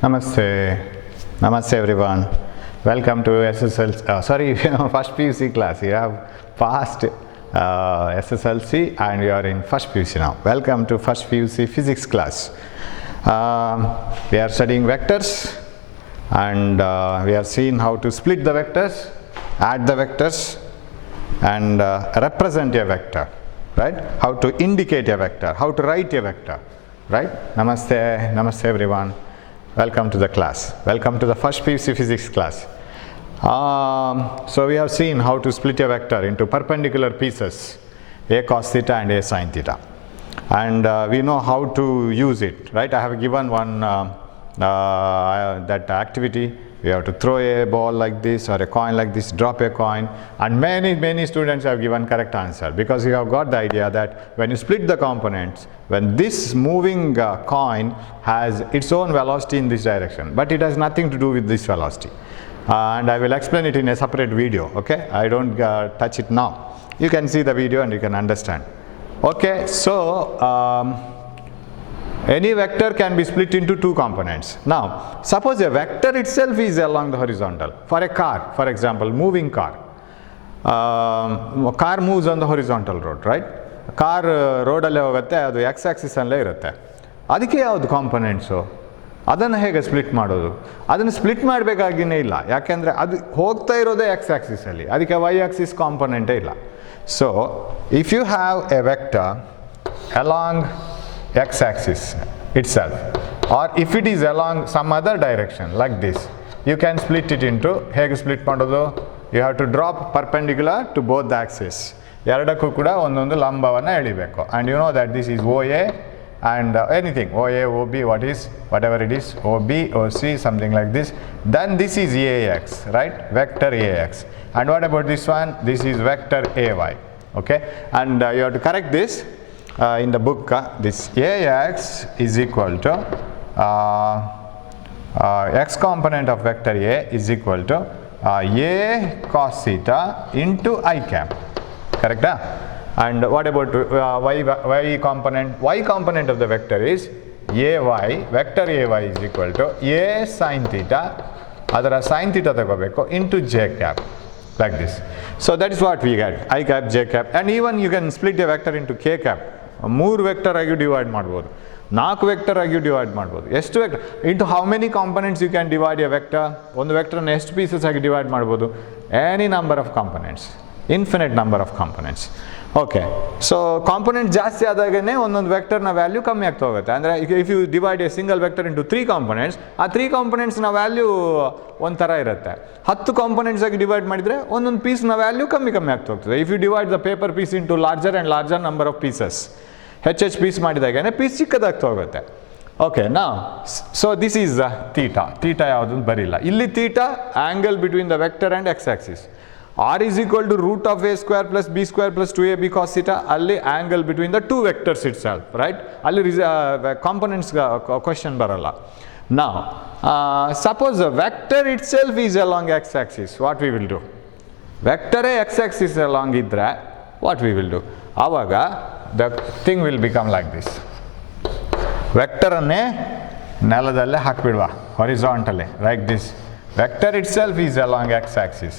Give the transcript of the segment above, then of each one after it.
Namaste. Namaste everyone. Welcome to SSLC, first PUC class. You have passed SSLC and you are in first PUC now. Welcome to first PUC physics class. We are studying vectors and we are seeing how to split the vectors, add the vectors and represent a vector, right? How to indicate a vector, how to write a vector, right? Namaste, namaste everyone. Welcome to the class. Welcome to the first PUC physics class. So we have seen how to split a vector into perpendicular pieces, a cos theta and a sin theta. And we know how to use it, right? I have given one that activity. We have to throw a ball like this or a coin like this, drop a coin, and many students have given correct answer because you have got the idea that when you split the components, when this moving coin has its own velocity in this direction, but it has nothing to do with this velocity. And I will explain it in a separate video, okay? I don't touch it now. You can see the video and you can understand. Okay, so any vector can be split into two components. Now, suppose a vector itself is along the horizontal. For a car, for example, moving car. Car moves on the horizontal road, right? Car road alle hogutte, adu x axis alle irutte. Adike yavadu components? ಅದನ್ನು ಹೇಗೆ split ಮಾಡೋದು? ಅದನ್ನು split ಮಾಡಬೇಕಾಗಿನೇ ಇಲ್ಲ, ಯಾಕೆಂದರೆ ಅದು ಹೋಗ್ತಾ ಇರೋದೇ X ಆಕ್ಸಿಸಲ್ಲಿ, ಅದಕ್ಕೆ ವೈ ಆಕ್ಸಿಸ್ ಕಾಂಪೊನೆಂಟೇ ಇಲ್ಲ. So if you have a vector along x axis itself, or if it is along some other direction like this, you can split it into, hege split madodu, you have to drop perpendicular to both the axes, ಎರಡಕ್ಕೂ ಕೂಡ ಒಂದೊಂದು ಲಂಬವನ್ನು ಎಳಿಬೇಕು. And you know that this is OA and anything OA, OB, whatever it is, OB, OC, something like this. Then this is AX, right? Vector AX. And what about this one? This is vector AY. Okay, and you have to correct this. In the book, this AX is equal to x component of vector A is equal to A cos theta into I cap, correct? And what about y component? Y component of the vector is AY, vector AY is equal to A sin theta, adara sin theta tagobeku, into J cap, like this. So that is what we get, I cap, J cap, and even you can split a vector into K cap. 3 vector ಆಗಿ divide ಮಾಡ್ಬೋದು, 4 vector ಆಗಿ divide ಮಾಡ್ಬೋದು. ಎಷ್ಟು vector into how many components you can divide a vector? ಒಂದು ವೆಕ್ಟರ್ನ ಎಷ್ಟು pieces ಆಗಿ divide ಮಾಡ್ಬೋದು? Any number of components, infinite number of components. Okay, so component ಜಾಸ್ತಿ ಆದಾಗನೇ ಒಂದೊಂದು ವೆಕ್ಟರ್ನ ವ್ಯಾಲ್ಯೂ ಕಮ್ಮಿ ಆಗ್ತಾ ಹೋಗುತ್ತೆ. ಅಂದರೆ if you divide a single vector into 3 components, ಆ 3 ಕಾಂಪೊನೆಂಟ್ಸ್ನ ವ್ಯಾಲ್ಯೂ ಒಂಥರ ಇರುತ್ತೆ. 10 ಕಾಂಪೊನೆಂಟ್ಸ್ ಆಗಿ ಡಿವೈಡ್ ಮಾಡಿದರೆ ಒಂದೊಂದು ಪೀಸ್ನ ವ್ಯಾಲ್ಯೂ ಕಮ್ಮಿ ಆಗ್ತಾ ಹೋಗ್ತದೆ. If you divide the paper piece into larger and larger number of pieces, ಹೆಚ್ಚು ಪೀಸ್ ಮಾಡಿದಾಗೇ ಪೀಸ್ ಚಿಕ್ಕದಾಗ್ತಾ ಹೋಗುತ್ತೆ. ಓಕೆ, ನಾ so this is theta. Theta ಯಾವುದು ಬರಿಲ್ಲ ಇಲ್ಲಿ. Theta angle between the vector and x axis. R is equal to root of A square plus B square plus 2ab cos theta. ಅಲ್ಲಿ angle between the 2 vectors itself, right? ಅಲ್ಲಿ components question ಬರಲ್ಲ. ನಾ suppose vector itself is along X axis, what we will do? ವೆಕ್ಟರೇ x axis along ಇದ್ದರೆ what we will do? ಆವಾಗ the thing will become like this. Vector ಅನ್ನೇ ನೆಲದಲ್ಲೇ ಹಾಕಿಬಿಡುವ, horizontally, like this. Vector itself is along X axis.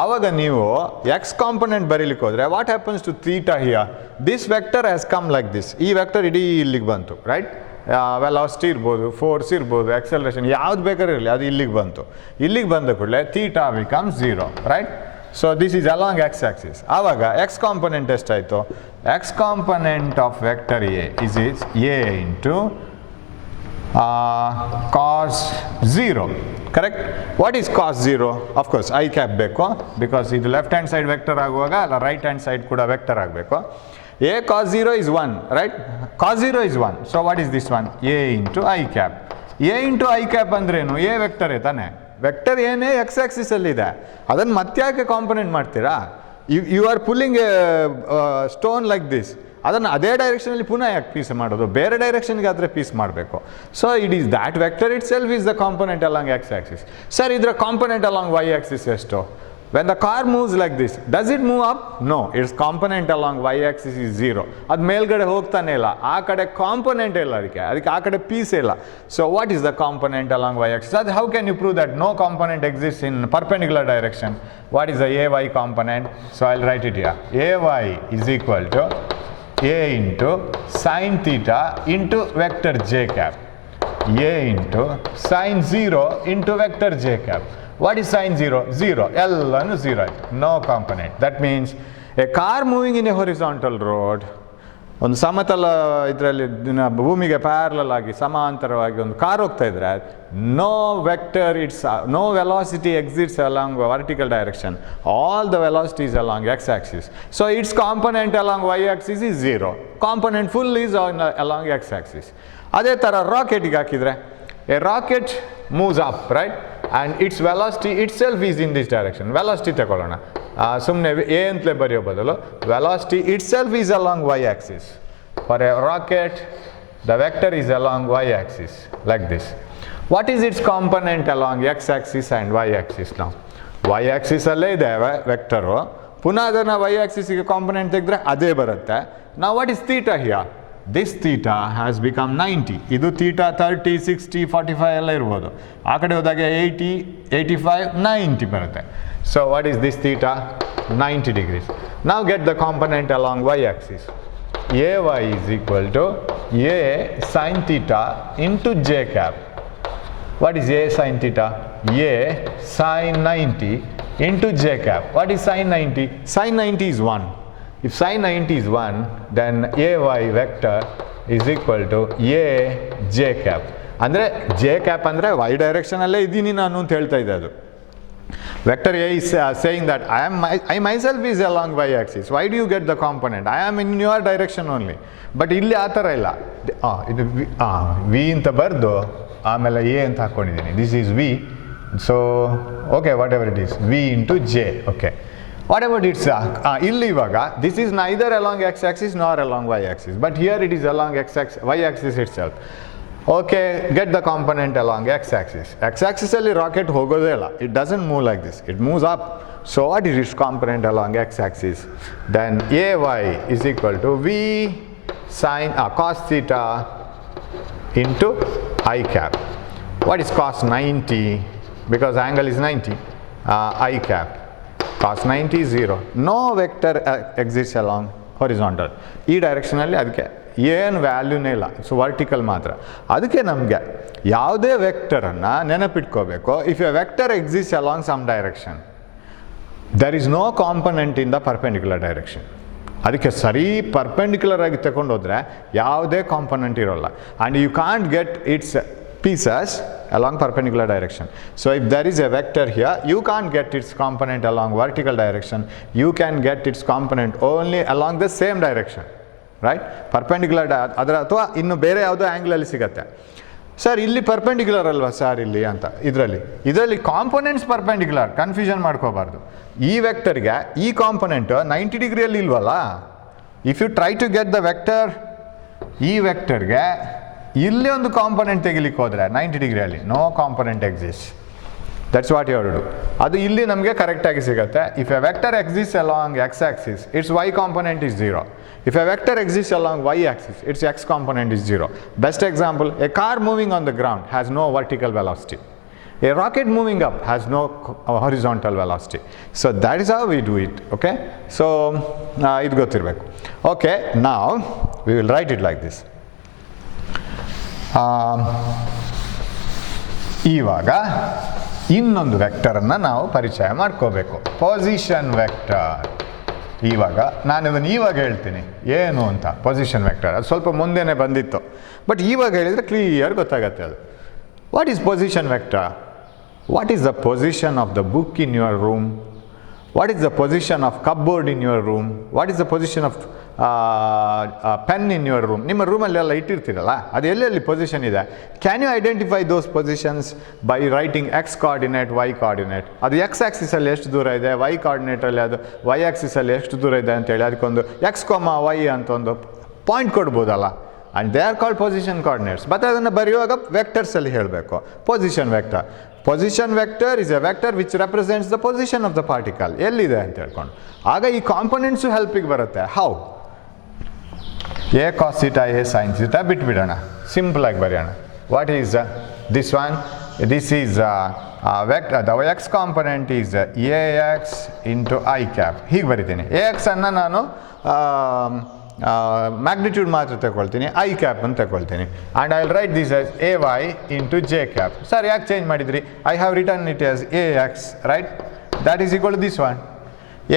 ಆವಾಗ ನೀವು x component ಬರೀಲಿಕ್ಕೆ ಹೋದರೆ what happens to theta here? This vector has come like this. ಈ vector ಇಡೀ ಇಲ್ಲಿಗೆ ಬಂತು, ರೈಟ್? ವೆಲಾಸಿಟಿ ಇರ್ಬೋದು, ಫೋರ್ಸ್ ಇರ್ಬೋದು, ಎಕ್ಸಲರೇಷನ್ ಯಾವ್ದು ಬೇಕಾದ್ರೆ ಇರಲಿ, ಅದು ಇಲ್ಲಿಗೆ ಬಂತು. ಇಲ್ಲಿಗೆ ಬಂದ ಕೂಡಲೇ theta become 0, right? So this is along X axis. ಆವಾಗ ಎಕ್ಸ್ ಕಾಂಪೊನೆಂಟ್ ಎಷ್ಟಾಯಿತು? x component of vector A is A into cos 0, correct? What is cos 0? Of course I cap ಬೇಕು, because ಇದು ಲೆಫ್ಟ್ ಹ್ಯಾಂಡ್ ಸೈಡ್ ವೆಕ್ಟರ್ ಆಗುವಾಗ ಅಲ್ಲ right hand side ಕೂಡ vector ಆಗಬೇಕು. A cos 0 is 1, right? Cos 0 is 1. So what is this one? A into I cap. A into I cap ಅಂದ್ರೇನು? A ವೆಕ್ಟರೇ ತಾನೆ. Vector ಏನೇ X Axis ಅಲ್ಲಿ ಇದೆ, ಅದನ್ನು ಮತ್ತೆ ಯಾಕೆ ಕಾಂಪೊನೆಂಟ್ ಮಾಡ್ತೀರಾ? You are pulling a stone like this, ಅದನ್ನು ಅದೇ ಡೈರೆಕ್ಷನಲ್ಲಿ ಪುನಃ ಯಾಕೆ ಪೀಸ್ ಮಾಡೋದು? ಬೇರೆ ಡೈರೆಕ್ಷನ್ಗೆ ಆದರೆ ಪೀಸ್ ಮಾಡಬೇಕು. So it is that vector itself is the component along X Axis. Sir ಇದರ ಕಾಂಪೊನೆಂಟ್ ಅಲಾಂಗ್ ವೈ ಆಕ್ಸಿಸ್ ಎಷ್ಟು? When the car moves like this, does it move up? No, its component along y-axis is 0. ಅದು ಮೇಲ್ಗಡೆ ಹೋಗ್ತಾನೆ ಇಲ್ಲ, ಆ ಕಡೆ component ಇಲ್ಲ, ಅದಕ್ಕೆ ಆ ಕಡೆ ಪೀಸ್ ಇಲ್ಲ. So what is the component along y-axis? ಅದು how can you prove that no component exists in perpendicular direction? What is the ay component? So I'll write it here. Ay is equal to a into sin theta into vector j cap. A into sin 0 into vector j cap. What is sin 0? 0. L and 0. No component. That means a car moving in a horizontal road, ಒಂದು ಸಮತಲ ಇದರಲ್ಲಿ ಭೂಮಿಗೆ parallel ಆಗಿ ಸಮಾಂತರವಾಗಿ ಒಂದು car ಹೋಗ್ತಾ ಇದ್ರೆ, no vector no velocity exists along vertical direction, all the velocity is along X axis. So its component along Y axis is 0, component full is along X axis. ಅದೇ ಥರ ರಾಕೆಟಿಗೆ ಹಾಕಿದರೆ, a rocket moves up, right, and its velocity itself is in this direction. Velocity ತಗೊಳ್ಳೋಣ, ಸುಮ್ಮನೆ a ಅಂತಲೇ ಬರೆಯೋ ಬದಲು velocity itself is along y axis. For a rocket the vector is along y axis like this. What is its component along x axis and y axis? Now y axis ಅಲ್ಲೇ ಇದೆ vector, ಪುನಃ ಅದನ್ನು y axis ಗೆ component ತೆಗೆದ್ರೆ ಅದೇ ಬರುತ್ತೆ. Now what is theta here? This theta has become 90. ಇದು theta 30, 60, 45 ಎಲ್ಲ ಇರ್ಬೋದು. ಆ ಕಡೆ ಹೋದಾಗ 80, 85, 90 ಬರುತ್ತೆ. So what is this theta? 90 degrees. Now get the component along y axis. Ay is equal to a sin theta into j cap. What is a sin theta? A sin 90 into j cap. What is sin 90? Sin 90 is 1. If sin 90 is 1, then ay vector is equal to a j cap. ಅಂದರೆ j cap ಅಂದರೆ y direction ಅಲ್ಲೇ ಇದ್ದೀನಿ ನಾನು ಅಂತ ಹೇಳ್ತಾ ಇದೆ ಅದು. Vector A is saying that I myself is along y axis. Why do you get the component? I am in your direction only. But ಇಲ್ಲಿ ಆ ಥರ ಇಲ್ಲ, ಇದು v ಅಂತ ಬರೆದು ಆಮೇಲೆ a ಅಂತ ಹಾಕ್ಕೊಂಡಿದ್ದೀನಿ. This is v. So okay, whatever it is, v into j. Okay. What about its ಇಲ್ಲಿ ಇವಾಗ this is neither along x axis nor along y axis, but here it is along y axis itself. Okay, get the component along x axis. X axis ಅಲ್ಲಿ rocket ಹೋಗೋದೇ ಇಲ್ಲ, it doesn't move like this, it moves up. So what is its component along x axis? Then ay is equal to v sin cos theta into I cap. What is cos 90? Because angle is 90, I cap. Cos 90 is 0. No vector exists along horizontal. ಈ ಡೈರೆಕ್ಷನಲ್ಲಿ ಅದಕ್ಕೆ ಏನು ವ್ಯಾಲ್ಯೂನೇ ಇಲ್ಲ, so vertical ಮಾತ್ರ. ಅದಕ್ಕೆ ನಮಗೆ ಯಾವುದೇ ವೆಕ್ಟರನ್ನು ನೆನಪಿಟ್ಕೋಬೇಕು. If a vector exist along some direction, there is no component in the perpendicular direction. ಅದಕ್ಕೆ ಸರಿ ಪರ್ಪೆಂಡಿಕ್ಯುಲರ್ ಆಗಿ ತಗೊಂಡೋದ್ರೆ ಯಾವುದೇ ಕಾಂಪೊನೆಂಟ್ ಇರೋಲ್ಲ. And you can't get its pieces along perpendicular direction. So if there is a vector here, you can't get its component along vertical direction, you can get its component only along the same direction, right? Perpendicular ಅದರ ಅಥವಾ ಇನ್ನು ಬೇರೆ ಯಾವುದೋ ಆ್ಯಂಗಲಲ್ಲಿ ಸಿಗುತ್ತೆ. Sir ಇಲ್ಲಿ perpendicular ಅಲ್ವಾ sir ಇಲ್ಲಿ ಅಂತ, ಇದರಲ್ಲಿ ಕಾಂಪೊನೆಂಟ್ಸ್ ಪರ್ಪೆಂಡಿಕ್ಯುಲರ್, ಕನ್ಫ್ಯೂಷನ್ ಮಾಡ್ಕೋಬಾರ್ದು. ಈ ವೆಕ್ಟರ್ಗೆ ಈ ಕಾಂಪೊನೆಂಟ್ 90 ಡಿಗ್ರಿಯಲ್ಲಿ ಇಲ್ವಲ್ಲ. If you try to get the vector, ಈ ವೆಕ್ಟರ್ಗೆ ಇಲ್ಲಿ ಒಂದು ಕಾಂಪೊನೆಂಟ್ ತೆಗಿಲಿಕ್ಕೆ ಹೋದರೆ 90 ಡಿಗ್ರಿಯಲ್ಲಿ ನೋ component exist. That's what you have to do. ಅದು ಇಲ್ಲಿ ನಮಗೆ ಕರೆಕ್ಟಾಗಿ ಸಿಗುತ್ತೆ. If a vector exist along X axis, its Y component is 0. If a vector exists along y axis, its x component is 0. Best example, a car moving on the ground has no vertical velocity. A rocket moving up has no horizontal velocity. So that is how we do it. Okay, so it ಗೊತ್ತಿರಬೇಕು. Okay, now we will write it like this. ಇವಾಗ ಇನ್ನೊಂದು ವೆಕ್ಟರನ್ನು ನಾವು ಪರಿಚಯ ಮಾಡ್ಕೋಬೇಕು, position vector. ಇವಾಗ ನಾನು ಇದನ್ನು ಇವಾಗ ಹೇಳ್ತೀನಿ ಏನು ಅಂತ. ಪೊಸಿಷನ್ ವೆಕ್ಟರ್ ಅದು ಸ್ವಲ್ಪ ಮುಂದೆನೇ ಬಂದಿತ್ತು, ಬಟ್ ಇವಾಗ ಹೇಳಿದರೆ ಕ್ಲಿಯರ್ ಗೊತ್ತಾಗತ್ತೆ ಅದು. What is position vector? What is the position of the book in your room? What is the position of cupboard in your room? What is the position of pen in your room? ನಿಮ್ಮ ರೂಮಲ್ಲೆಲ್ಲ ಇಟ್ಟಿರ್ತೀರಲ್ಲ, ಅದು ಎಲ್ಲೆಲ್ಲಿ position ಇದೆ? Can you identify those positions by writing X coordinate, Y coordinate? ಅದು X ಆಕ್ಸಿಸಲ್ಲಿ ಎಷ್ಟು ದೂರ ಇದೆ, ವೈ ಕೋಆರ್ಡಿನೇಟಲ್ಲಿ ಅದು ವೈ ಆಕ್ಸಿಸಲ್ಲಿ ಎಷ್ಟು ದೂರ ಇದೆ ಅಂತೇಳಿ ಅದಕ್ಕೊಂದು ಎಕ್ಸ್ ಕೊಮ ವೈ ಅಂತ ಒಂದು ಪಾಯಿಂಟ್ ಕೊಡ್ಬೋದಲ್ಲ. And they are called position coordinates. But ಅದನ್ನು ಬರೆಯುವಾಗ ವೆಕ್ಟರ್ಸಲ್ಲಿ ಹೇಳಬೇಕು, position vector. Position vector is a vector which represents the position of the particle. ಎಲ್ಲಿದೆ ಅಂತ ಹೇಳ್ಕೊಂಡು ಆಗ ಈ ಕಾಂಪೊನೆಂಟ್ಸು ಹೆಲ್ಪಿಗೆ ಬರುತ್ತೆ. How? A cos theta A sine theta ಬಿಟ್ಬಿಡೋಣ, ಸಿಂಪಲ್ ಆಗಿ ಬರೆಯೋಣ. What is this one? This is vector, the x component is ax into I cap. ಹೀಗೆ ಬರಿತೀನಿ. ax ಅನ್ನು ನಾನು ಮ್ಯಾಗ್ನಿಟ್ಯೂಡ್ ಮಾತ್ರ ತಗೊಳ್ತೀನಿ, ಐ ಕ್ಯಾಪ್ ಅಂತ ತಗೊಳ್ತೀನಿ. And I will write this as a Y into J cap. Sir ಯಾಕೆ change ಮಾಡಿದ್ರಿ? I have return it as a x, right? That is equal to this one.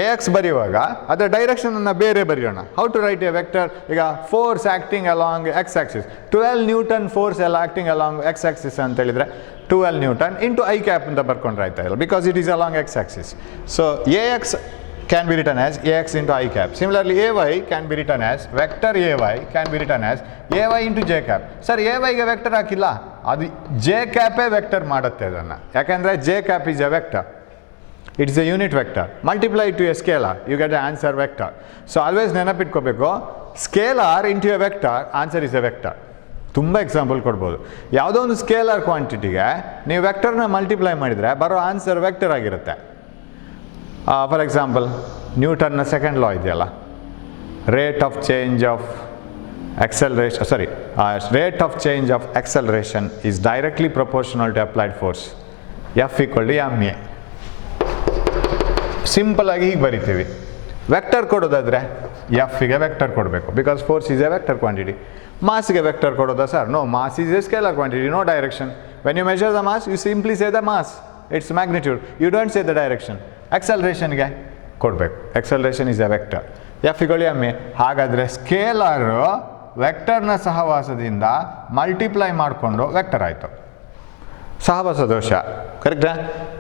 A x ಬರೆಯುವಾಗ ಅದರ ಡೈರೆಕ್ಷನನ್ನು ಬೇರೆ ಬರೆಯೋಣ. How to write a vector? ಈಗ force acting along X axis, 12 newton force ಎಲ್ಲ acting along X axis ಅಂತ ಹೇಳಿದರೆ 12 Newton into I cap ಅಂತ ಬರ್ಕೊಂಡ್ರೆ ಆಯ್ತಾ ಇಲ್ಲ, because it is along X axis. So A X can be written as ax into I cap. Similarly, ay can be written as vector ay can be written as ay into j cap. Sir, ay ಗೆ vector ಹಾಕಿಲ್ಲ, ಅದು j cap vector ಮಾಡುತ್ತೆ ಅದನ್ನು. ಯಾಕೆಂದರೆ j cap is a vector. It is a unit vector. Multiply it to a scalar, you get the answer vector. So always ನೆನಪಿಟ್ಕೋಬೇಕು, scalar into a vector, answer is a vector. ತುಂಬ example ಕೊಡ್ಬೋದು. ಯಾವುದೋ ಒಂದು scalar ಕ್ವಾಂಟಿಟಿಗೆ ನೀವು ವೆಕ್ಟರ್ನ multiply ಮಾಡಿದರೆ ಬರೋ answer vector ಆಗಿರುತ್ತೆ. For example, ನ್ಯೂಟನ್ನ second ಲಾ ಇದೆಯಲ್ಲ, rate of change of acceleration is directly proportional to applied force. F equal to ma. Simple ಆಗಿ ಹೀಗೆ ಬರಿತೀವಿ. ವೆಕ್ಟರ್ ಕೊಡೋದಾದರೆ ಎಫ್ಗೆ ವೆಕ್ಟರ್ ಕೊಡಬೇಕು, because force is a vector quantity. ಮಾಸ್ಗೆ ವೆಕ್ಟರ್ ಕೊಡೋದಾ sir? No, mass is a scalar quantity, no direction. When you measure the mass, you simply say the mass, it's magnitude, you don't say the direction. ಎಕ್ಸಲ್ರೇಷನ್ಗೆ ಕೊಡಬೇಕು, acceleration is a vector. F equals m a. ಹಾಗಾದರೆ scalar ವೆಕ್ಟರ್ನ ಸಹವಾಸದಿಂದ multiply ಮಾಡಿಕೊಂಡು vector ಆಯಿತು. ಸಹವಾಸ ದೋಷ, ಕರೆಕ್ಟಾ?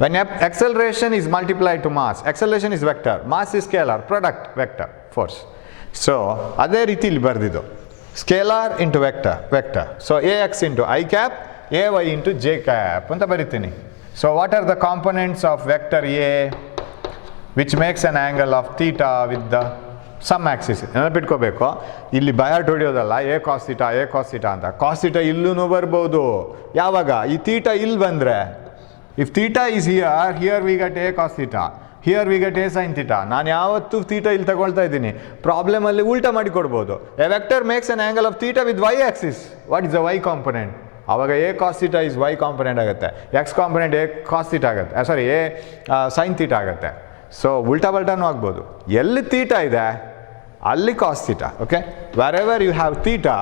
When acceleration is multiply to mass, acceleration is vector, mass is scalar, product vector, force. So ಅದೇ ರೀತಿ ಇಲ್ಲಿ ಬರೆದಿದ್ದು, scalar into vector. So A X into I cap, A Y into J cap ಅಂತ ಬರಿತೀನಿ. So what are the components of vector A which makes an angle of theta with the some axis? ನೆನಪಿಟ್ಕೋಬೇಕು, ಇಲ್ಲಿ ಬಯಾಟ್ ಹೊಡಿಯೋದಲ್ಲ A cos theta ಅಂತ. Cos theta ಇಲ್ಲೂ ಬರ್ಬೋದು. ಯಾವಾಗ? ಈ theta ಇಲ್ಲಿ ಬಂದರೆ, if theta is here we get A cos theta, here we get A sine theta. ನಾನು ಯಾವತ್ತೂ ಥೀಟಾ ಇಲ್ಲಿ ತಗೊಳ್ತಾ ಇದ್ದೀನಿ, ಪ್ರಾಬ್ಲಮಲ್ಲಿ ಉಲ್ಟಾ ಮಾಡಿ ಕೊಡ್ಬೋದು. A vector makes an angle of theta with Y axis. What is the Y component? ಆವಾಗ A cos theta is Y component ಆಗುತ್ತೆ, X component A cos theta ಆಗುತ್ತೆ, ಸಾರಿ ಎ ಸೈನ್ ಥೀಟಾ ಆಗುತ್ತೆ. ಸೊ ಉಲ್ಟಾ ಬಲ್ಟಾನು ಆಗ್ಬೋದು. ಎಲ್ಲಿ theta ಇದೆ ಅಲ್ಲಿ cos theta. Okay, wherever you have theta,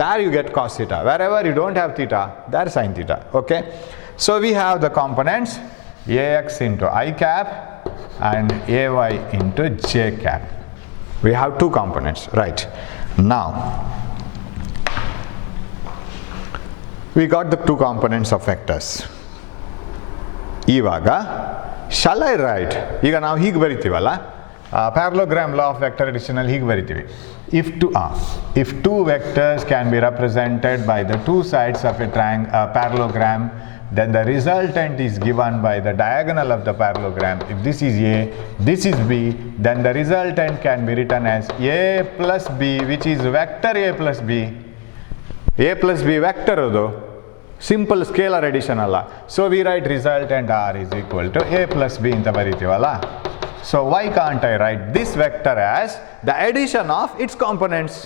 there you get cos theta. Wherever you don't have theta, there is sin theta. Okay, so we have the components ax into I cap and ay into j cap. We have two components, right? Now we got the two components of vectors. ಇವಾಗ shall I write, ಈಗ ನಾವು ಹೀಗೆ ಬರಿತೀವಲ್ಲ, parallelogram law of vector addition ಅಲ್ಲಿ ಹೀಗೆ ಬರಿತೀವಿ. If two vectors can be represented by the two sides of a parallelogram, then the resultant is given by the diagonal of the parallelogram. If this is A, this is B, then the resultant can be written as A plus B, which is vector A plus B. A plus B vector ಅದು simple scalar addition ಅಲ್ಲ. So we write resultant R is equal to A plus B ಅಂತ ಬರೀತೀವಲ್ಲ. So why can't I write this vector as the addition of its components?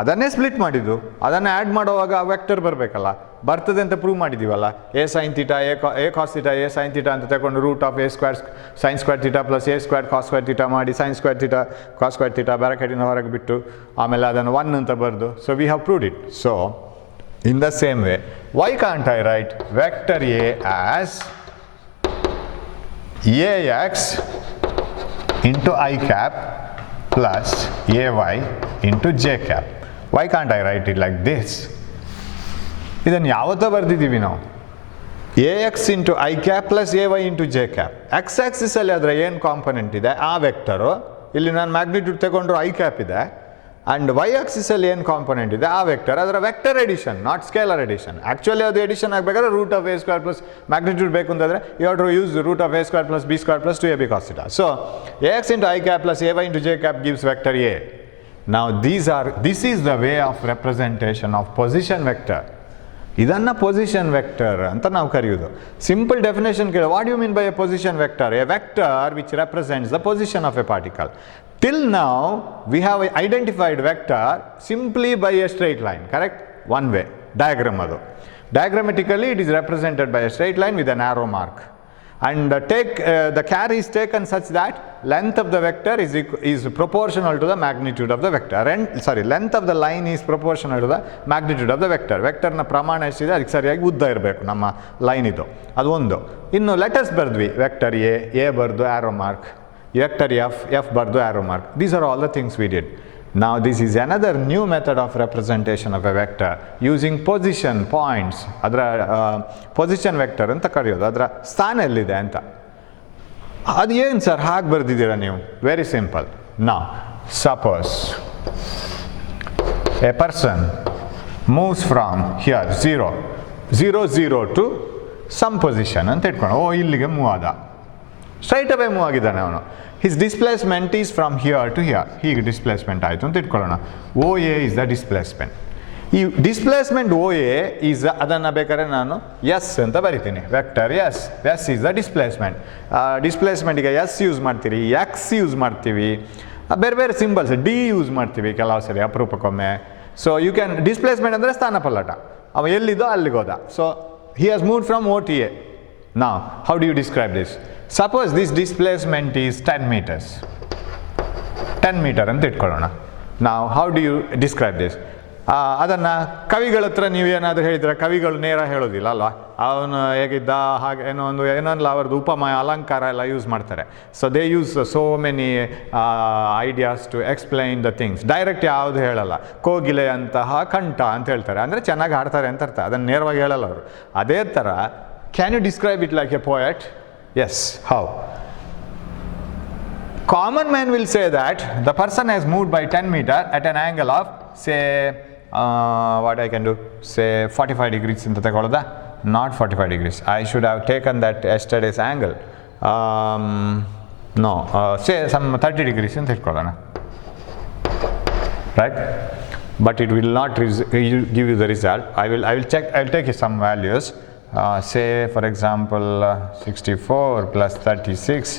ಅದನ್ನೇ split ಮಾಡಿದ್ದು, ಅದನ್ನು add ಮಾಡುವಾಗ ಆ vector ಬರಬೇಕಲ್ಲ, ಬರ್ತದೆ ಅಂತ ಪ್ರೂವ್ ಮಾಡಿದ್ದೀವಲ್ಲ. A sine theta A cos theta A sine theta ಅಂತ ತಗೊಂಡು root of A square sine square theta plus A square cos square theta ಮಾಡಿ sine square theta cos square theta ಬ್ರಾಕೆಟಿನ ಹೊರಗೆ ಬಿಟ್ಟು ಆಮೇಲೆ ಅದನ್ನು 1 ಅಂತ ಬರೆದು, so we have proved it. So in the same way, why can't I write vector A as ax into I cap plus ay into j cap? Why can't I write it like this? ಇದನ್ನು ಯಾವತ್ತೋ ಬರೆದಿದ್ದೀವಿ ನಾವು, ax into I cap plus ay into j cap. x axis ಅಲ್ಲಿ ಅದರ ಏನು component ಇದೆ ಆ vector, ಇಲ್ಲಿ ನಾನು ಮ್ಯಾಗ್ನಿಟ್ಯೂಡ್ ತಗೊಂಡ್ರು I cap ಇದೆ, ಆ್ಯಂಡ್ ವೈ ಆಕ್ಸಿಸ್ ಅಲ್ಲಿ ಏನು ಕಾಂಪೊನೆಂಟ್ ಇದೆ ಆ ವೆಕ್ಟರ್, ಅದರ vector addition, not scalar addition. Actually ಅದು ಎಡಿಷನ್ ಆಗಬೇಕಾದ್ರೆ root of A square plus magnitude ಬೇಕು ಅಂತಂದರೆ you have to use root of A square plus B square plus 2ab cos theta. So ax into I cap plus ay into j cap gives vector A. Now this is the way of representation of position vector. ಇದನ್ನು position vector ಅಂತ ನಾವು ಕರೆಯೋದು. Simple definition ಕೇಳಿ, what you mean by a position vector? A vector which represents the position of a particle. Till now we have identified vector simply by a straight line, correct? One way diagram adu. Diagrammatically it is represented by a straight line with an arrow mark, and the care is taken such that length of the vector is proportional to the magnitude of the vector, and length of the line is proportional to the magnitude of the vector. Vector na pramana eshide adike sariyagi udda irbeku namma line idu, adu ondu. Innu letters bardvi, vector a bardu arrow mark, vector f bardu arrow mark. These are all the things we did. Now this is another new method of representation of a vector using position points. Adra position vector anta kariyodu, adra sthana ellide anta. Adu ಏನು sir ಹಾಗೆ ಬರ್ದಿದ್ದೀರಾ ನೀವು? Very simple. Now suppose a person moves from here 0 to some position ಅಂತ ಇಟ್ಕೊಂಡು, ಓ ಇಲ್ಲಿಗೆ move ಆದ, straight away move ಆಗಿದ್ದಾನೆ ಅವನು. His displacement is from here to here, ಹೀಗೆ ಡಿಸ್ಪ್ಲೇಸ್ಮೆಂಟ್ ಆಯಿತು ಅಂತ ಇಟ್ಕೊಳ್ಳೋಣ. O A is the displacement. ಈ ಡಿಸ್ಪ್ಲೇಸ್ಮೆಂಟ್ ಓ ಎ ಈಸ್, ಅದನ್ನು ಬೇಕಾದ್ರೆ ನಾನು ಎಸ್ ಅಂತ ಬರಿತೀನಿ, vector S is the displacement. ಡಿಸ್ಪ್ಲೇಸ್ಮೆಂಟಿಗೆ ಎಸ್ ಯೂಸ್ ಮಾಡ್ತೀರಿ, ಎಕ್ಸ್ ಯೂಸ್ ಮಾಡ್ತೀವಿ, ಬೇರೆ ಬೇರೆ ಸಿಂಬಲ್ಸ್, ಡಿ ಯೂಸ್ ಮಾಡ್ತೀವಿ ಕೆಲವು ಸರಿ ಅಪರೂಪಕ್ಕೊಮ್ಮೆ. ಸೊ ಯು ಕ್ಯಾನ್, ಡಿಸ್ಪ್ಲೇಸ್ಮೆಂಟ್ ಅಂದರೆ ಸ್ಥಾನ ಪಲ್ಲಟ, ಅವ ಎಲ್ಲಿದ್ದೋ ಅಲ್ಲಿಗೆ ಹೋದ. So he has moved from O to A. Now how do you describe this? Suppose this displacement is 10 meters, 10 meter ಅಂತ ಇಟ್ಕೊಳ್ಳೋಣ. Now how do you describe this? ಅದನ್ನು ಕವಿಗಳ ಹತ್ರ ನೀವೇನಾದರೂ ಹೇಳಿದರೆ, ಕವಿಗಳು ನೇರ ಹೇಳೋದಿಲ್ಲ ಅಲ್ವಾ, ಅವನು ಹೇಗಿದ್ದ ಹಾಗೆ ಏನಲ್ಲ ಅವ್ರದ್ದು ಉಪಮಾ ಅಲಂಕಾರ ಎಲ್ಲ ಯೂಸ್ ಮಾಡ್ತಾರೆ. So they use so many ideas to explain the things. Direct ಯಾವುದು ಹೇಳಲ್ಲ, ಕೋಗಿಲೆ ಅಂತಹ ಕಂಠ ಅಂತ ಹೇಳ್ತಾರೆ, ಅಂದರೆ ಚೆನ್ನಾಗಿ ಹಾಡ್ತಾರೆ ಅಂತ ಅರ್ಥ, ಅದನ್ನು ನೇರವಾಗಿ ಹೇಳಲ್ಲ ಅವರು. ಅದೇ ಥರ can you describe it like a poet? Yes. How? Common man will say that the person has moved by 10 meter at an angle of, say, what I can do, say 45 degrees ಅಂತ ತಗೊಳ್ಳೋದಾ? Not 45 degrees. I should have taken that yesterday's angle. No, say some 30 degrees ಅಂತ ಇಟ್ಕೊಳ್ಳೋಣ, right? But it will not give you the result. I will check. I will take some values. Say for example 64 plus 36,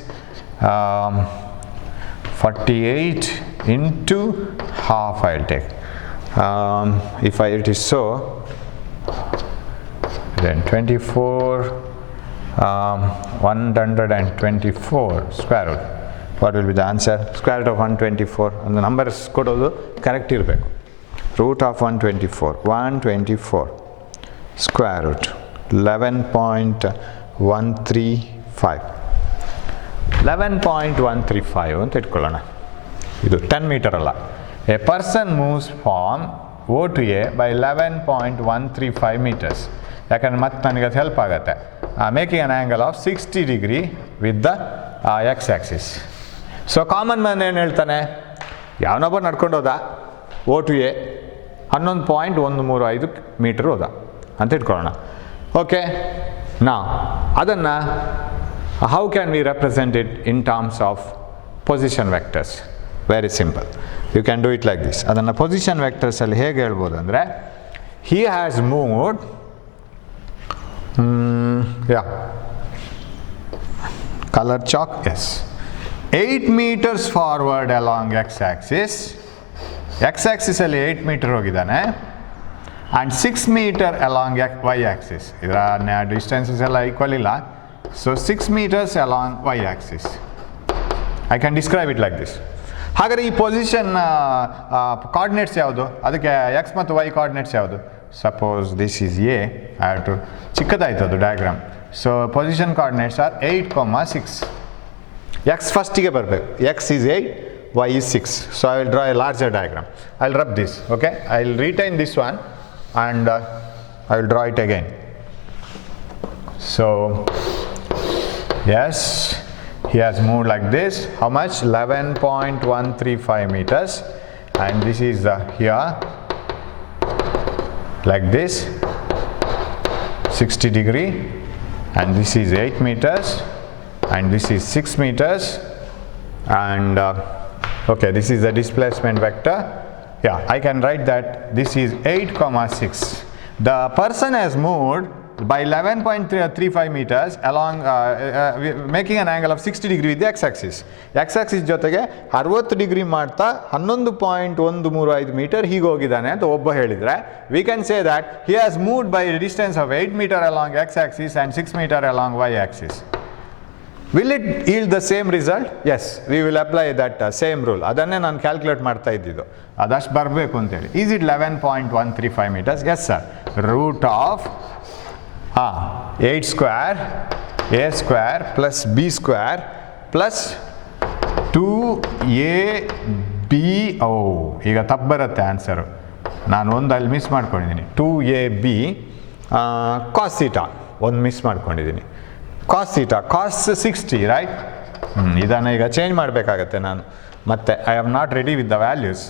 48 into half I will take. If it is so, then 24, 124 square root. What will be the answer? Square root of 124. And the number is kododu correct irbeku. Root of 124 square root 11.135 ಅಂತ ಇಟ್ಕೊಳ್ಳೋಣ. ಇದು 10 metre ಅಲ್ಲ. A person moves from O to A by 11.135 meters. ಯಾಕಂದರೆ ಮತ್ತೆ ನನಗೆ ಅದು help ಆಗುತ್ತೆ. Making an angle of 60 degree with the X Axis. So common man ಏನು ಹೇಳ್ತಾನೆ, ಯಾವನೊಬ್ಬ ನಡ್ಕೊಂಡು ಹೋದ O to A 11.135 ಮೀಟರ್ ಹೋದ ಅಂತ ಇಟ್ಕೊಳ್ಳೋಣ. ಓಕೆ, ನಾವು ಅದನ್ನು how can we represent it in terms of position vectors? Very simple. You can do it like this. ಅದನ್ನು position vectors ಅಲ್ಲಿ ಹೇಗೆ ಹೇಳ್ಬೋದು ಅಂದರೆ, he has moved color chalk, yes, 8 meters forward along x-axis. x-axis ಅಲ್ಲಿ 8 meter ಹೋಗಿದ್ದಾನೆ, and 6 meter along y-axis. ಇದರ distances ಎಲ್ಲ equal ಇಲ್ಲ. So 6 meters along y-axis. I can describe it like this. ಹಾಗಾದರೆ ಈ ಪೊಸಿಷನ್ ಕೋಆರ್ಡಿನೇಟ್ಸ್ ಯಾವುದು? ಅದಕ್ಕೆ ಎಕ್ಸ್ ಮತ್ತು ವೈ ಕೋಆರ್ಡಿನೇಟ್ಸ್ ಯಾವುದು? Suppose this is A. I have to, ಚಿಕ್ಕದಾಯಿತು ಅದು diagram. So position coordinates are 8, 6. X ಫಸ್ಟಿಗೆ ಬರಬೇಕು. X is 8, Y is 6. So I will draw a larger diagram. I will rub this. Okay, I will retain this one and I will draw it again. So yes, he has moved like this. How much? 11.135 meters, and this is here like this, 60 degree, and this is 8 meters, and this is 6 meters, and okay, this is the displacement vector. Yeah, I can write that this is 8, 6. The person has moved by 11.35 meters along making an angle of 60 degree with the x-axis. x-axis ಜೊತೆಗೆ 60 degree ಮಾಡ್ತಾ 11.135 metre ಹೀಗೆ ಹೋಗಿದ್ದಾನೆ ಅಂತ ಒಬ್ಬ ಹೇಳಿದರೆ we can say that he has moved by a distance of 8 meter along x-axis and 6 meter along y-axis. Will it yield the same result? Yes, we will apply that same rule. ಅದನ್ನೇ ನಾನು calculate ಮಾಡ್ತಾ ಇದ್ದಿದ್ದು, ಅದಷ್ಟು ಬರಬೇಕು ಅಂತೇಳಿ. Is it 11.135 meters? Yes sir. Root of 8 square a square plus b square plus 2ab. ಈಗ ತಪ್ಪು ಬರುತ್ತೆ ಆನ್ಸರು, ನಾನು ಒಂದು ಅಲ್ಲಿ ಮಿಸ್ ಮಾಡ್ಕೊಂಡಿದ್ದೀನಿ. 2ab cos theta ಒಂದು ಮಿಸ್ ಮಾಡ್ಕೊಂಡಿದ್ದೀನಿ. cos theta cos 60 right. ಇದನ್ನು ಈಗ ಚೇಂಜ್ ಮಾಡಬೇಕಾಗತ್ತೆ ನಾನು ಮತ್ತೆ. I am not ready with the values.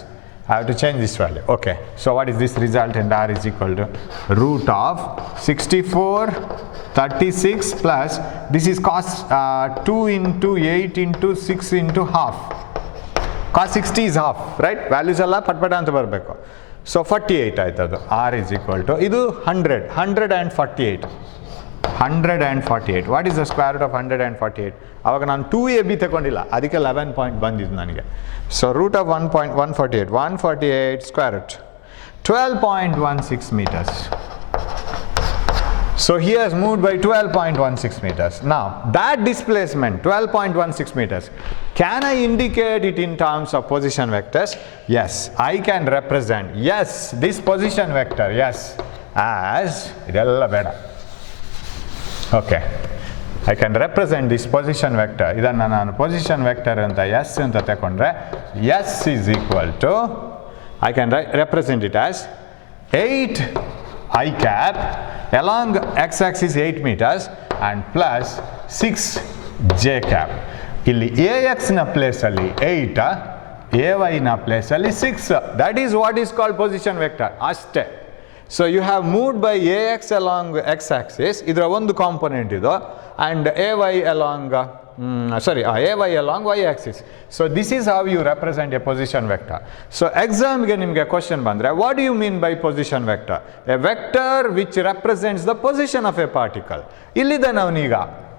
I have to change this value. Okay, so what is this result? And r is equal to root of 6436 plus this is cos 2 into 8 into 6 into half. Cos 60 is half, right? Values alla patpata anta barabeku. So 48 aitadu. R is equal to idu 148. 148. What is the square root of 148? ಅವಾಗ ನಾನು 2ab ತಗೊಂಡಿಲ್ಲ, ಅದಕ್ಕೆ 11 point ಬಂದಿದ್ದು ನನಗೆ. So root of 148 square root 12.16 meters. So he has moved by 12.16 meters. Now that displacement 12.16 meters, can I indicate it in terms of position vectors? Yes, I can represent this position vector as idella beda. Okay, I can represent this position vector. Idanna nanu position vector anta s anta tekondre s is equal to, I can represent it as 8 I cap along x-axis 8 meters and plus 6 j cap. Illi ax na place alli 8, ay na place alli 6. That is what is called position vector. Ashte. So you have moved by ax along x-axis, idra ಒಂದು component ಇದು, and ay along ay along y-axis. So this is how you represent a position vector. So exam ge nimge question bandre, what do you mean by position vector? A vector which represents the position of a particle. ಇಲ್ಲಿದ್ದಾನೆ ಅವನೀಗ,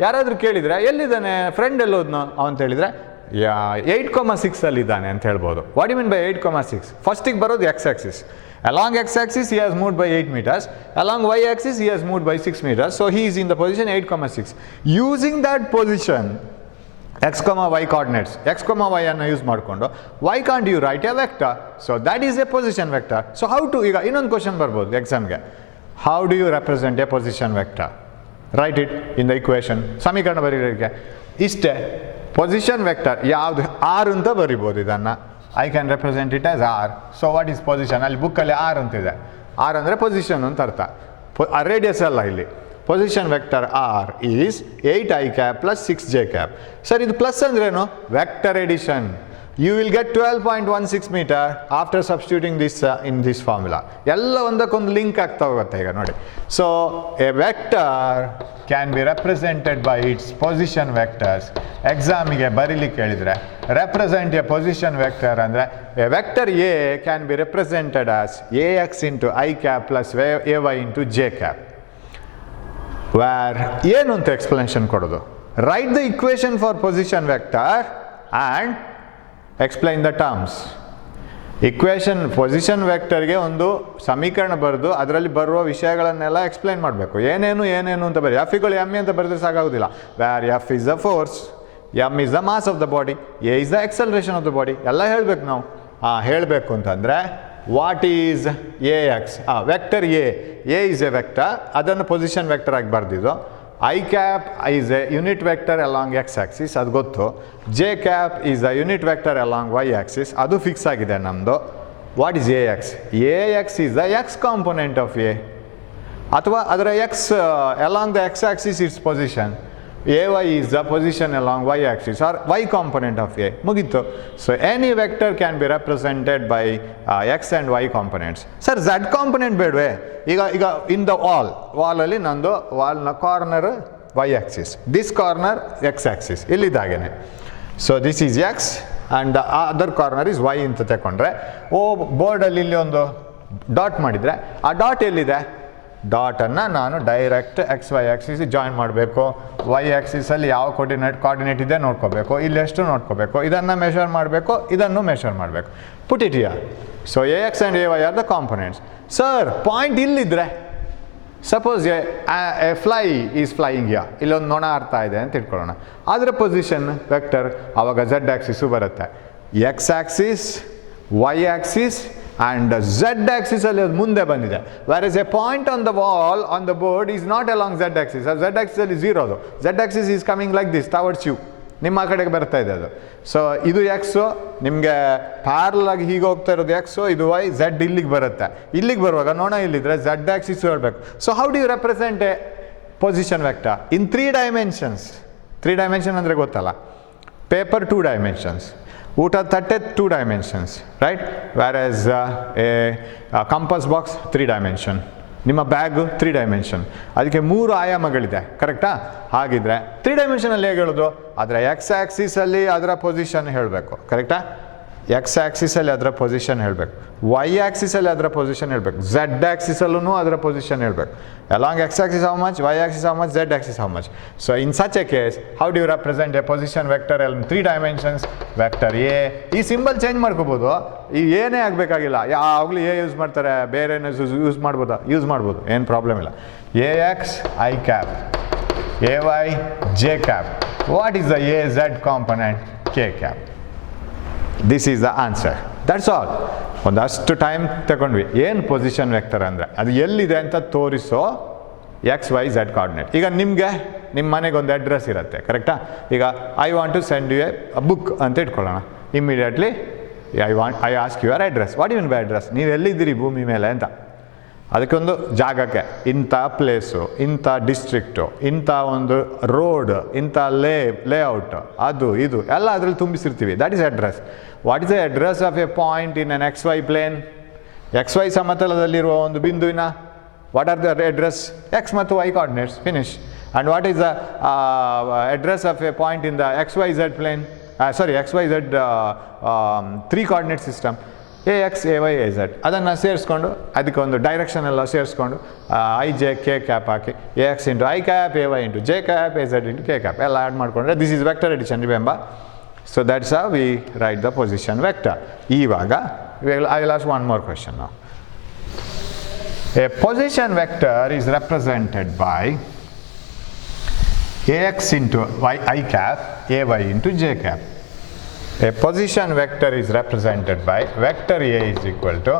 ಯಾರಾದರೂ ಕೇಳಿದರೆ ಎಲ್ಲಿದ್ದಾನೆ friend ಎಲ್ಲೋದ್ನೋ ಅಂತ ಹೇಳಿದರೆ 8,6 ಅಲ್ಲಿ ಇದ್ದಾನೆ ಅಂತ ಹೇಳ್ಬೋದು. What you mean by 8,6? ಫಸ್ಟಿಗೆ ಬರೋದು x-axis. Along x-axis he has moved by 8 meters, along y-axis he has moved by 6 meters, so he is in the position 8,6. Using that position x, y coordinates, x, y ಅನ್ನು use ಮಾಡಿಕೊಂಡು why can't you write a vector? So that is a position vector. So how to, ಈಗ ಇನ್ನೊಂದು question ಬರ್ಬೋದು ಎಕ್ಸಾಮ್ಗೆ, how do you represent a position vector? Write it in the equation. ಸಮೀಕರಣ ಬರೀಲಿಕ್ಕೆ ಇಷ್ಟೇ. Position vector ಯಾವುದು r ಅಂತ ಬರಿಬೋದು ಇದನ್ನು. I can represent it as r. So what is position? ಅಲ್ಲಿ ಬುಕ್ಕಲ್ಲಿ r ಅಂತಿದೆ. r ಅಂದರೆ ಪೊಸಿಷನ್ ಅಂತ ಅರ್ಥ, ರೇಡಿಯಸ್ ಅಲ್ಲ ಇಲ್ಲಿ. Position vector r is 8 I cap plus 6 j cap. Sir ಇದು ಪ್ಲಸ್ ಅಂದ್ರೇನು? Vector addition. You will get 12.16 meter after substituting this in this formula. ಎಲ್ಲ ಒಂದಕ್ಕೊಂದು ಲಿಂಕ್ ಆಗ್ತಾ ಹೋಗುತ್ತೆ ಈಗ ನೋಡಿ. So a vector can be represented by its position vectors. ಎಕ್ಸಾಮಿಗೆ ಬರೀಲಿಕ್ಕೆ ಹೇಳಿದರೆ represent a position vector ಅಂದರೆ a vector A can be represented as ax into I cap plus ay into j cap. Where ಏನು ಅಂತ explanation ಕೊಡೋದು, write the equation for position vector and explain the terms. Equation position ವೆಕ್ಟರ್ಗೆ ಒಂದು ಸಮೀಕರಣ ಬರೆದು ಅದರಲ್ಲಿ ಬರುವ ವಿಷಯಗಳನ್ನೆಲ್ಲ ಎಕ್ಸ್ಪ್ಲೈನ್ ಮಾಡಬೇಕು. ಏನೇನು ಅಂತ ಬರೀ ಎಫ್ ಇಗಳು ಎಮ್ ಅಂತ ಬರೆದ್ರೆ ಸಾಕಾಗೋದಿಲ್ಲ. Where F is the force, M is the mass of the body, A is the acceleration of the body, ಎಲ್ಲ ಹೇಳಬೇಕು ನಾವು. ಹೇಳಬೇಕು ಅಂತಂದರೆ what is A X, vector A is a vector, ಅದನ್ನು position vector ಆಗಿ ಬರೆದಿದ್ದು. I cap is a unit vector along x-axis, ಅದು ಗೊತ್ತು. J cap is a unit vector along y-axis, ಅದು ಫಿಕ್ಸ್ ಆಗಿದೆ ನಮ್ಮದು. What is AX? AX is the x component of A. ಅಥವಾ ಅದರ x along the x-axis its position. AY is the position along y-axis or y component of A. ಮುಗೀತು. So any vector can be represented by x and y components. Sir z component ಬೇಡವೆ? ಈಗ in the wall ಅಲ್ಲಿ ನಂದು ವಾಲ್ನ corner y-axis, this corner x-axis ಇಲ್ಲಿದ್ದಾಗೇನೆ. So this is x and the other corner is y ಅಂತ ತಗೊಂಡ್ರೆ, ಬೋರ್ಡಲ್ಲಿ ಇಲ್ಲಿ ಒಂದು dot ಮಾಡಿದರೆ ಆ ಡಾಟ್ ಎಲ್ಲಿದೆ? ಡಾಟನ್ನು ನಾನು direct X Y axis join ಮಾಡಬೇಕು. ವೈ ಆ್ಯಕ್ಸಿಸಲ್ಲಿ ಯಾವ ಕೋಆರ್ಡಿನೇಟ್ ಇದೆ ನೋಡ್ಕೋಬೇಕು, ಇಲ್ಲಿ ಎಷ್ಟು ನೋಡ್ಕೋಬೇಕು, ಇದನ್ನು ಮೆಷರ್ ಮಾಡಬೇಕು, ಇದನ್ನು ಮೆಷರ್ ಮಾಡಬೇಕು. Put it here. So A X and A Y are the components. Sir point ಇಲ್ಲಿದ್ದರೆ suppose a fly is flying here, ಇಲ್ಲೊಂದು ನೊಣ ಅರ್ಥ ಇದೆ ಅಂತ ಇಟ್ಕೊಳ್ಳೋಣ. ಅದರ ಪೊಸಿಷನ್ ವೆಕ್ಟರ್ ಆವಾಗ ಝೆಡ್ ಆ್ಯಕ್ಸಿಸು ಬರುತ್ತೆ. X axis, Y axis and Z ಆ್ಯಕ್ಸಿಸಲ್ಲಿ ಅದು ಮುಂದೆ ಬಂದಿದೆ. Where is a point on the wall on the board is not along Z axis. ಅದು ಝೆಡ್ ಆ್ಯಕ್ಸಿಸಲ್ಲಿ ಝೀರೋ, ಅದು Z Axis is coming like this towards you, ನಿಮ್ಮ ಕಡೆಗೆ ಬರ್ತಾ ಇದೆ ಅದು. ಸೊ ಇದು ಎಕ್ಸು, ನಿಮಗೆ ಪ್ಯಾರಲ್ ಆಗಿ ಹೀಗೆ ಹೋಗ್ತಾ ಇರೋದು ಎಕ್ಸು, ಇದು ವೈ, ಝೆಡ್ ಇಲ್ಲಿಗೆ ಬರುತ್ತೆ. ಇಲ್ಲಿಗೆ ಬರುವಾಗ ನೋಣ ಇಲ್ಲಿದ್ರೆ ಝೆಡ್ ಆ್ಯಕ್ಸಿಸ್ ಹೇಳಬೇಕು. So how do you represent a position vector in 3 dimensions? 3 dimension ಅಂದರೆ ಗೊತ್ತಲ್ಲ, ಪೇಪರ್ 2 ಡೈಮೆನ್ಷನ್ಸ್, ಊಟದ ತಟ್ಟೆ 2 dimensions, right? Whereas a compass box 3 dimension, ನಿಮ್ಮ ಬ್ಯಾಗು 3 ಡೈಮೆನ್ಷನ್, ಅದಕ್ಕೆ 3 ಆಯಾಮಗಳಿದೆ, ಕರೆಕ್ಟಾ? ಹಾಗಿದ್ರೆ 3 ಡೈಮೆನ್ಷನಲ್ಲಿ ಹೇಗೆ ಹೇಳೋದು? ಅದರ ಎಕ್ಸ್ ಆ್ಯಕ್ಸಿಸಲ್ಲಿ ಅದರ ಪೊಸಿಷನ್ ಹೇಳಬೇಕು, ಕರೆಕ್ಟಾ? ಎಕ್ಸ್ ಆ್ಯಕ್ಸಿಸಲ್ಲಿ ಅದರ ಪೊಸಿಷನ್ ಹೇಳಬೇಕು, ವೈ ಆ್ಯಕ್ಸಿಸಲ್ಲಿ ಅದರ ಪೊಸಿಷನ್ ಹೇಳಬೇಕು, ಝೆಡ್ ಆ್ಯಕ್ಸಿಸಲ್ಲೂ ಅದರ ಪೊಸಿಷನ್ ಹೇಳಬೇಕು. Along X axis how much, Y axis how much, Z axis how much. So in such a case how do you represent a position vector in 3 dimensions? Vector A, ಈ symbol change ಮಾಡ್ಕೋಬೋದು, ಈ ಏನೇ ಆಗಬೇಕಾಗಿಲ್ಲ, ಯಾವಾಗಲೂ A use ಮಾಡ್ತಾರೆ, ಬೇರೆ use ಮಾಡ್ಬೋದು, ಏನು problem ಇಲ್ಲ. A X I cap, A Y J cap. What is the A Z component? K cap. This is the answer. That's all. ಒಂದಷ್ಟು ಟೈಮ್ ತಗೊಂಡ್ವಿ. ಏನು ಪೊಸಿಷನ್ ವೆಕ್ಟರ್ ಅಂದರೆ ಅದು ಎಲ್ಲಿದೆ ಅಂತ ತೋರಿಸೋ ಎಕ್ಸ್ ವೈ ಝೆಡ್ ಕಾರ್ಡಿನೇಟ್. ಈಗ ನಿಮಗೆ ನಿಮ್ಮ ಮನೆಗೆ ಒಂದು ಅಡ್ರೆಸ್ ಇರುತ್ತೆ, ಕರೆಕ್ಟಾ? ಈಗ I want to send you a book ಅಂತ ಇಟ್ಕೊಳ್ಳೋಣ. Immediately I ask your address. What you mean by address? ನೀವು ಎಲ್ಲಿದ್ದೀರಿ ಭೂಮಿ ಮೇಲೆ ಅಂತ. ಅದಕ್ಕೊಂದು ಜಾಗಕ್ಕೆ ಇಂಥ ಪ್ಲೇಸು, ಇಂಥ ಡಿಸ್ಟ್ರಿಕ್ಟು, ಇಂಥ ಒಂದು ರೋಡ್, ಇಂಥ ಲೇಔಟ್, ಅದು ಇದು ಎಲ್ಲ ಅದರಲ್ಲಿ ತುಂಬಿಸಿರ್ತೀವಿ. That is address. What is the address of a point in an X Y plane? X Y ಸಮತಲದಲ್ಲಿರುವ ಒಂದು ಬಿಂದುವಿನ what are the address? X ಮತ್ತು Y coordinates. Finish. And what is the address of a point in the X Y Z plane? X Y Z 3 coordinate system. A X A Y A Z ಅದನ್ನು ಸೇರಿಸ್ಕೊಂಡು ಅದಕ್ಕೆ ಒಂದು direction ಎಲ್ಲ ಸೇರಿಸ್ಕೊಂಡು I J K cap ಹಾಕಿ A X into I cap, A Y into J cap, A Z into K cap ಎಲ್ಲ add ಮಾಡಿಕೊಂಡ್ರೆ this is vector addition, remember. So that's how we write the position vector. ಇವಾಗ I will ask one more question now. A position vector is represented by A X into I cap, A Y into J cap. A position vector is represented by vector A is equal to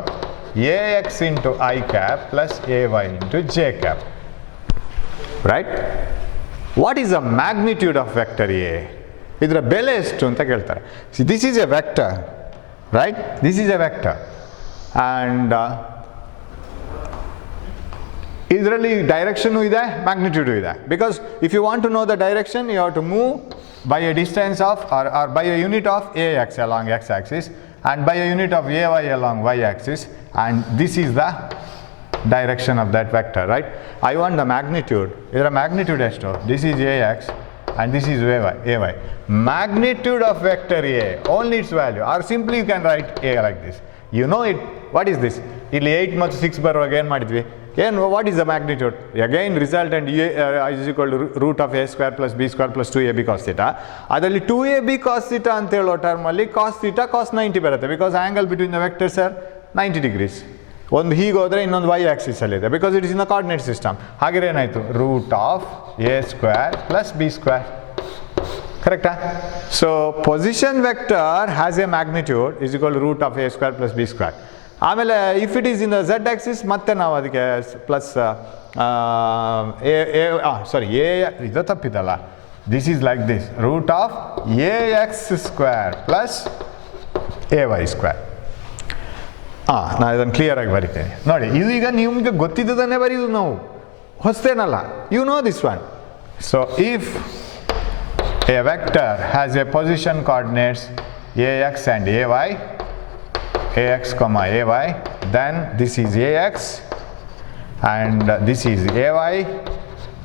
ax into I cap plus ay into j cap. Right? What is the magnitude of vector A? ಇದರ ಬೆಲೆ ಎಷ್ಟು ಅಂತ ಕೇಳ್ತಾರೆ. See, this is a vector, right? This is a vector. And ಇದರಲ್ಲಿ direction ಇದೆ, magnitude ಇದೆ. Because if you want to know the direction you have to move by a distance of or by a unit of ax along x axis and by a unit of ay along y axis, and this is the direction of that vector, right? I want the magnitude. Idra magnitude esto? This is ax and this is ay. Magnitude of vector A, only its value, or simply you can write A like this. You know it. What is this? ಇಲ್ಲಿ 8 ಮತ್ತು 6 ಬರುವಾಗ ಏನು ಮಾಡಿದ್ವಿ? What is the magnitude? Again, resultant is equal to root of a square plus b square plus 2ab cos theta. ಅದರಲ್ಲಿ 2ab cos theta ಅಂತ ಹೇಳೋ ಟರ್ಮಲ್ಲಿ cos theta cos 90 ಬರುತ್ತೆ. Because angle between the vectors are 90 degrees. ಒಂದು ಹೀಗೆ ಹೋದರೆ ಇನ್ನೊಂದು Y ಆ್ಯಕ್ಸಿಸಲ್ಲಿದೆ, because it is in the coordinate system. ಹಾಗೆ ಏನಾಯಿತು? Root of A square plus B square. ಕರೆಕ್ಟಾ? So position vector has a magnitude is equal to root of A square plus B square. ಆಮೇಲೆ if it is in the Z axis ಮತ್ತೆ ನಾವು ಅದಕ್ಕೆ plus ಇದು ತಪ್ಪಿದಲ್ಲ. This is like this, root of A X square plus A Y square. ನಾನು ಇದನ್ನು ಕ್ಲಿಯರಾಗಿ ಬರಿತೇನೆ ನೋಡಿ. ಇದು ಈಗ ನಿಮಗೆ ಗೊತ್ತಿದ್ದದನ್ನೇ ಬರೆಯುವುದು ನಾವು, ಹೊಸ್ತೇನಲ್ಲ. You know this one. So if a vector has a position coordinates ax and ay, ax comma ay, then this is ax and this is ay,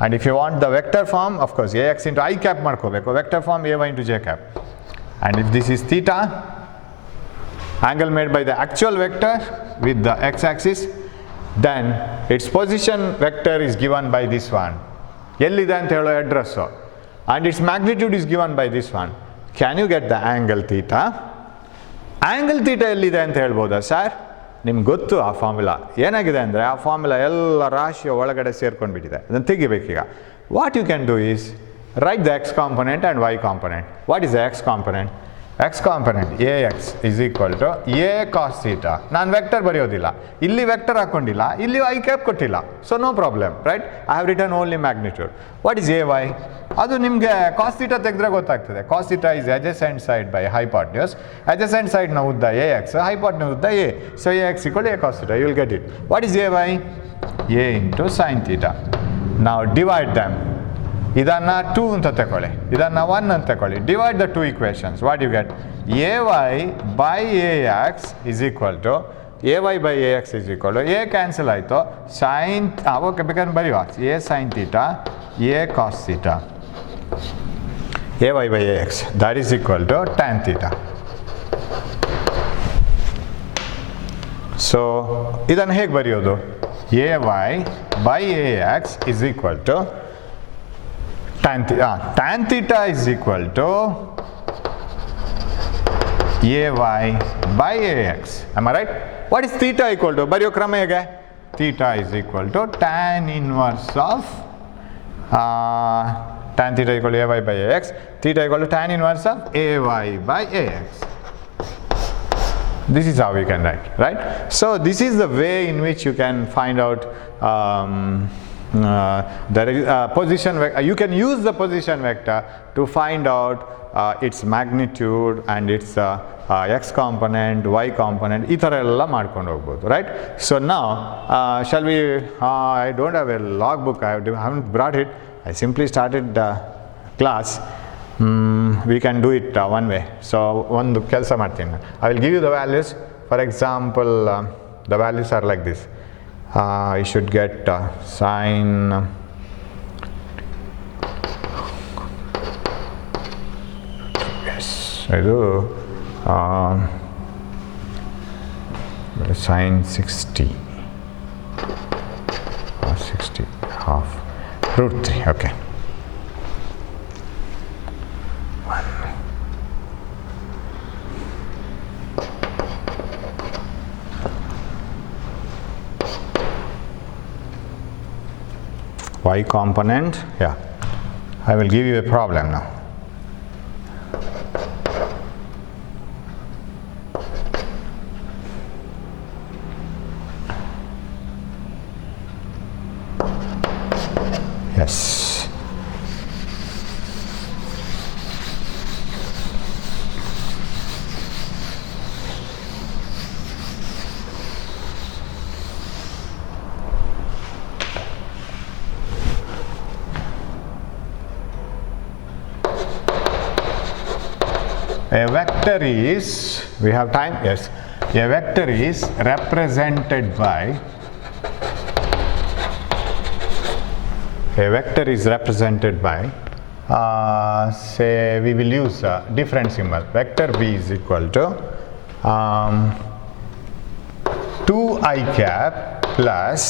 and if you want the vector form, of course ax into I cap ಮಾಡ್ಕೋಬೇಕು, vector form ay into j cap. And if this is theta, angle made by the actual vector with the x axis, then its position vector is given by this one. ಎಲ್ಲಿದೆ ಅಂತ ಹೇಳೋ address, and its magnitude is given by this one. Can you get the angle theta? Angle theta ಎಲ್ಲಿದೆ ಅಂತ ಹೇಳ್ಬೋದಾ sir? ನಿಮ್ಗೆ ಗೊತ್ತು ಆ formula. ಏನಾಗಿದೆ ಅಂದರೆ ಆ ಫಾರ್ಮುಲಾ ಎಲ್ಲ ರಾಶಿಯ ಒಳಗಡೆ ಸೇರ್ಕೊಂಡ್ಬಿಟ್ಟಿದೆ, ಅದನ್ನು ತೆಗಿಬೇಕೀಗ. What you can do is write the x component and y component. What is the x component? X component ax is equal to a cos theta. ನಾನು ವೆಕ್ಟರ್ ಬರೆಯೋದಿಲ್ಲ, ಇಲ್ಲಿ ವೆಕ್ಟರ್ ಹಾಕೊಂಡಿಲ್ಲ, ಇಲ್ಲಿ i cap ಕೊಟ್ಟಿಲ್ಲ, so no problem, right? I have return only magnitude. What is ay? ಅದು ನಿಮಗೆ cos theta ತೆಗೆದ್ರೆ ಗೊತ್ತಾಗ್ತದೆ. cos theta is adjacent side by hypotenuse. adjacent side ನ ಉದ್ದ ax, hypotenuse ಉದ್ದ a. So ax equal to a cos theta. You will get it. What is ay? a into sin theta. Now divide them. ಇದನ್ನು 2 ಅಂತ ತಗೊಳ್ಳಿ, ಇದನ್ನು 1 ಅಂತ ತಗೊಳ್ಳಿ. Divide the 2 equations. What you get? ay by ax is equal to ay by ax is equal to a cancel ಆಯಿತು, sign okay ಬೇಕಾದ್ರೆ ಬರೆಯುವ a sin theta a cos theta ay by ax that is equal to tan theta. So ಇದನ್ನು ಹೇಗೆ ಬರೆಯೋದು? ay by ax is equal to tan theta is equal to ay by ax. Am I right? What is theta equal to? ಬರೆಯೋ ಕ್ರಮ ಹೇಗೆ? Theta is equal to tan inverse of tan theta equal to ay by ax. Theta equal to tan inverse of ay by ax. This is how we can write, right? So this is the way in which you can find out there is position vector. You can use the position vector to find out its magnitude and its x component, y component, ಈ ಥರ ಎಲ್ಲ ಮಾಡ್ಕೊಂಡು ಹೋಗ್ಬೋದು, right? So now shall we, I don't have a log book, I haven't brought it, I simply started the class. We can do it one way. So ಒಂದು ಕೆಲಸ ಮಾಡ್ತೀನಿ, I will give you the values. For example, the values are like this. I should get sin yes, ಇದು sin 60 or 60 half root 3. Okay, y component, yeah, I will give you a problem now. Yes, a vector is, we have time, yes, a vector is represented by, a vector is represented by say we will use a different symbol. Vector b is equal to 2i cap plus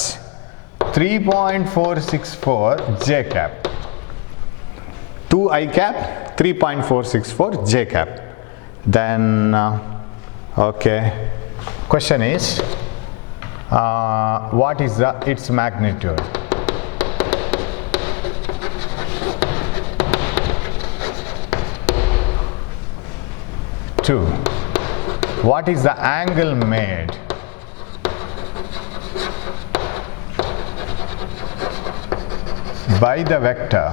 3.464 j cap. 2i cap 3.464 j cap. Then okay, question is what is its magnitude? Two, what is the angle made? By the vector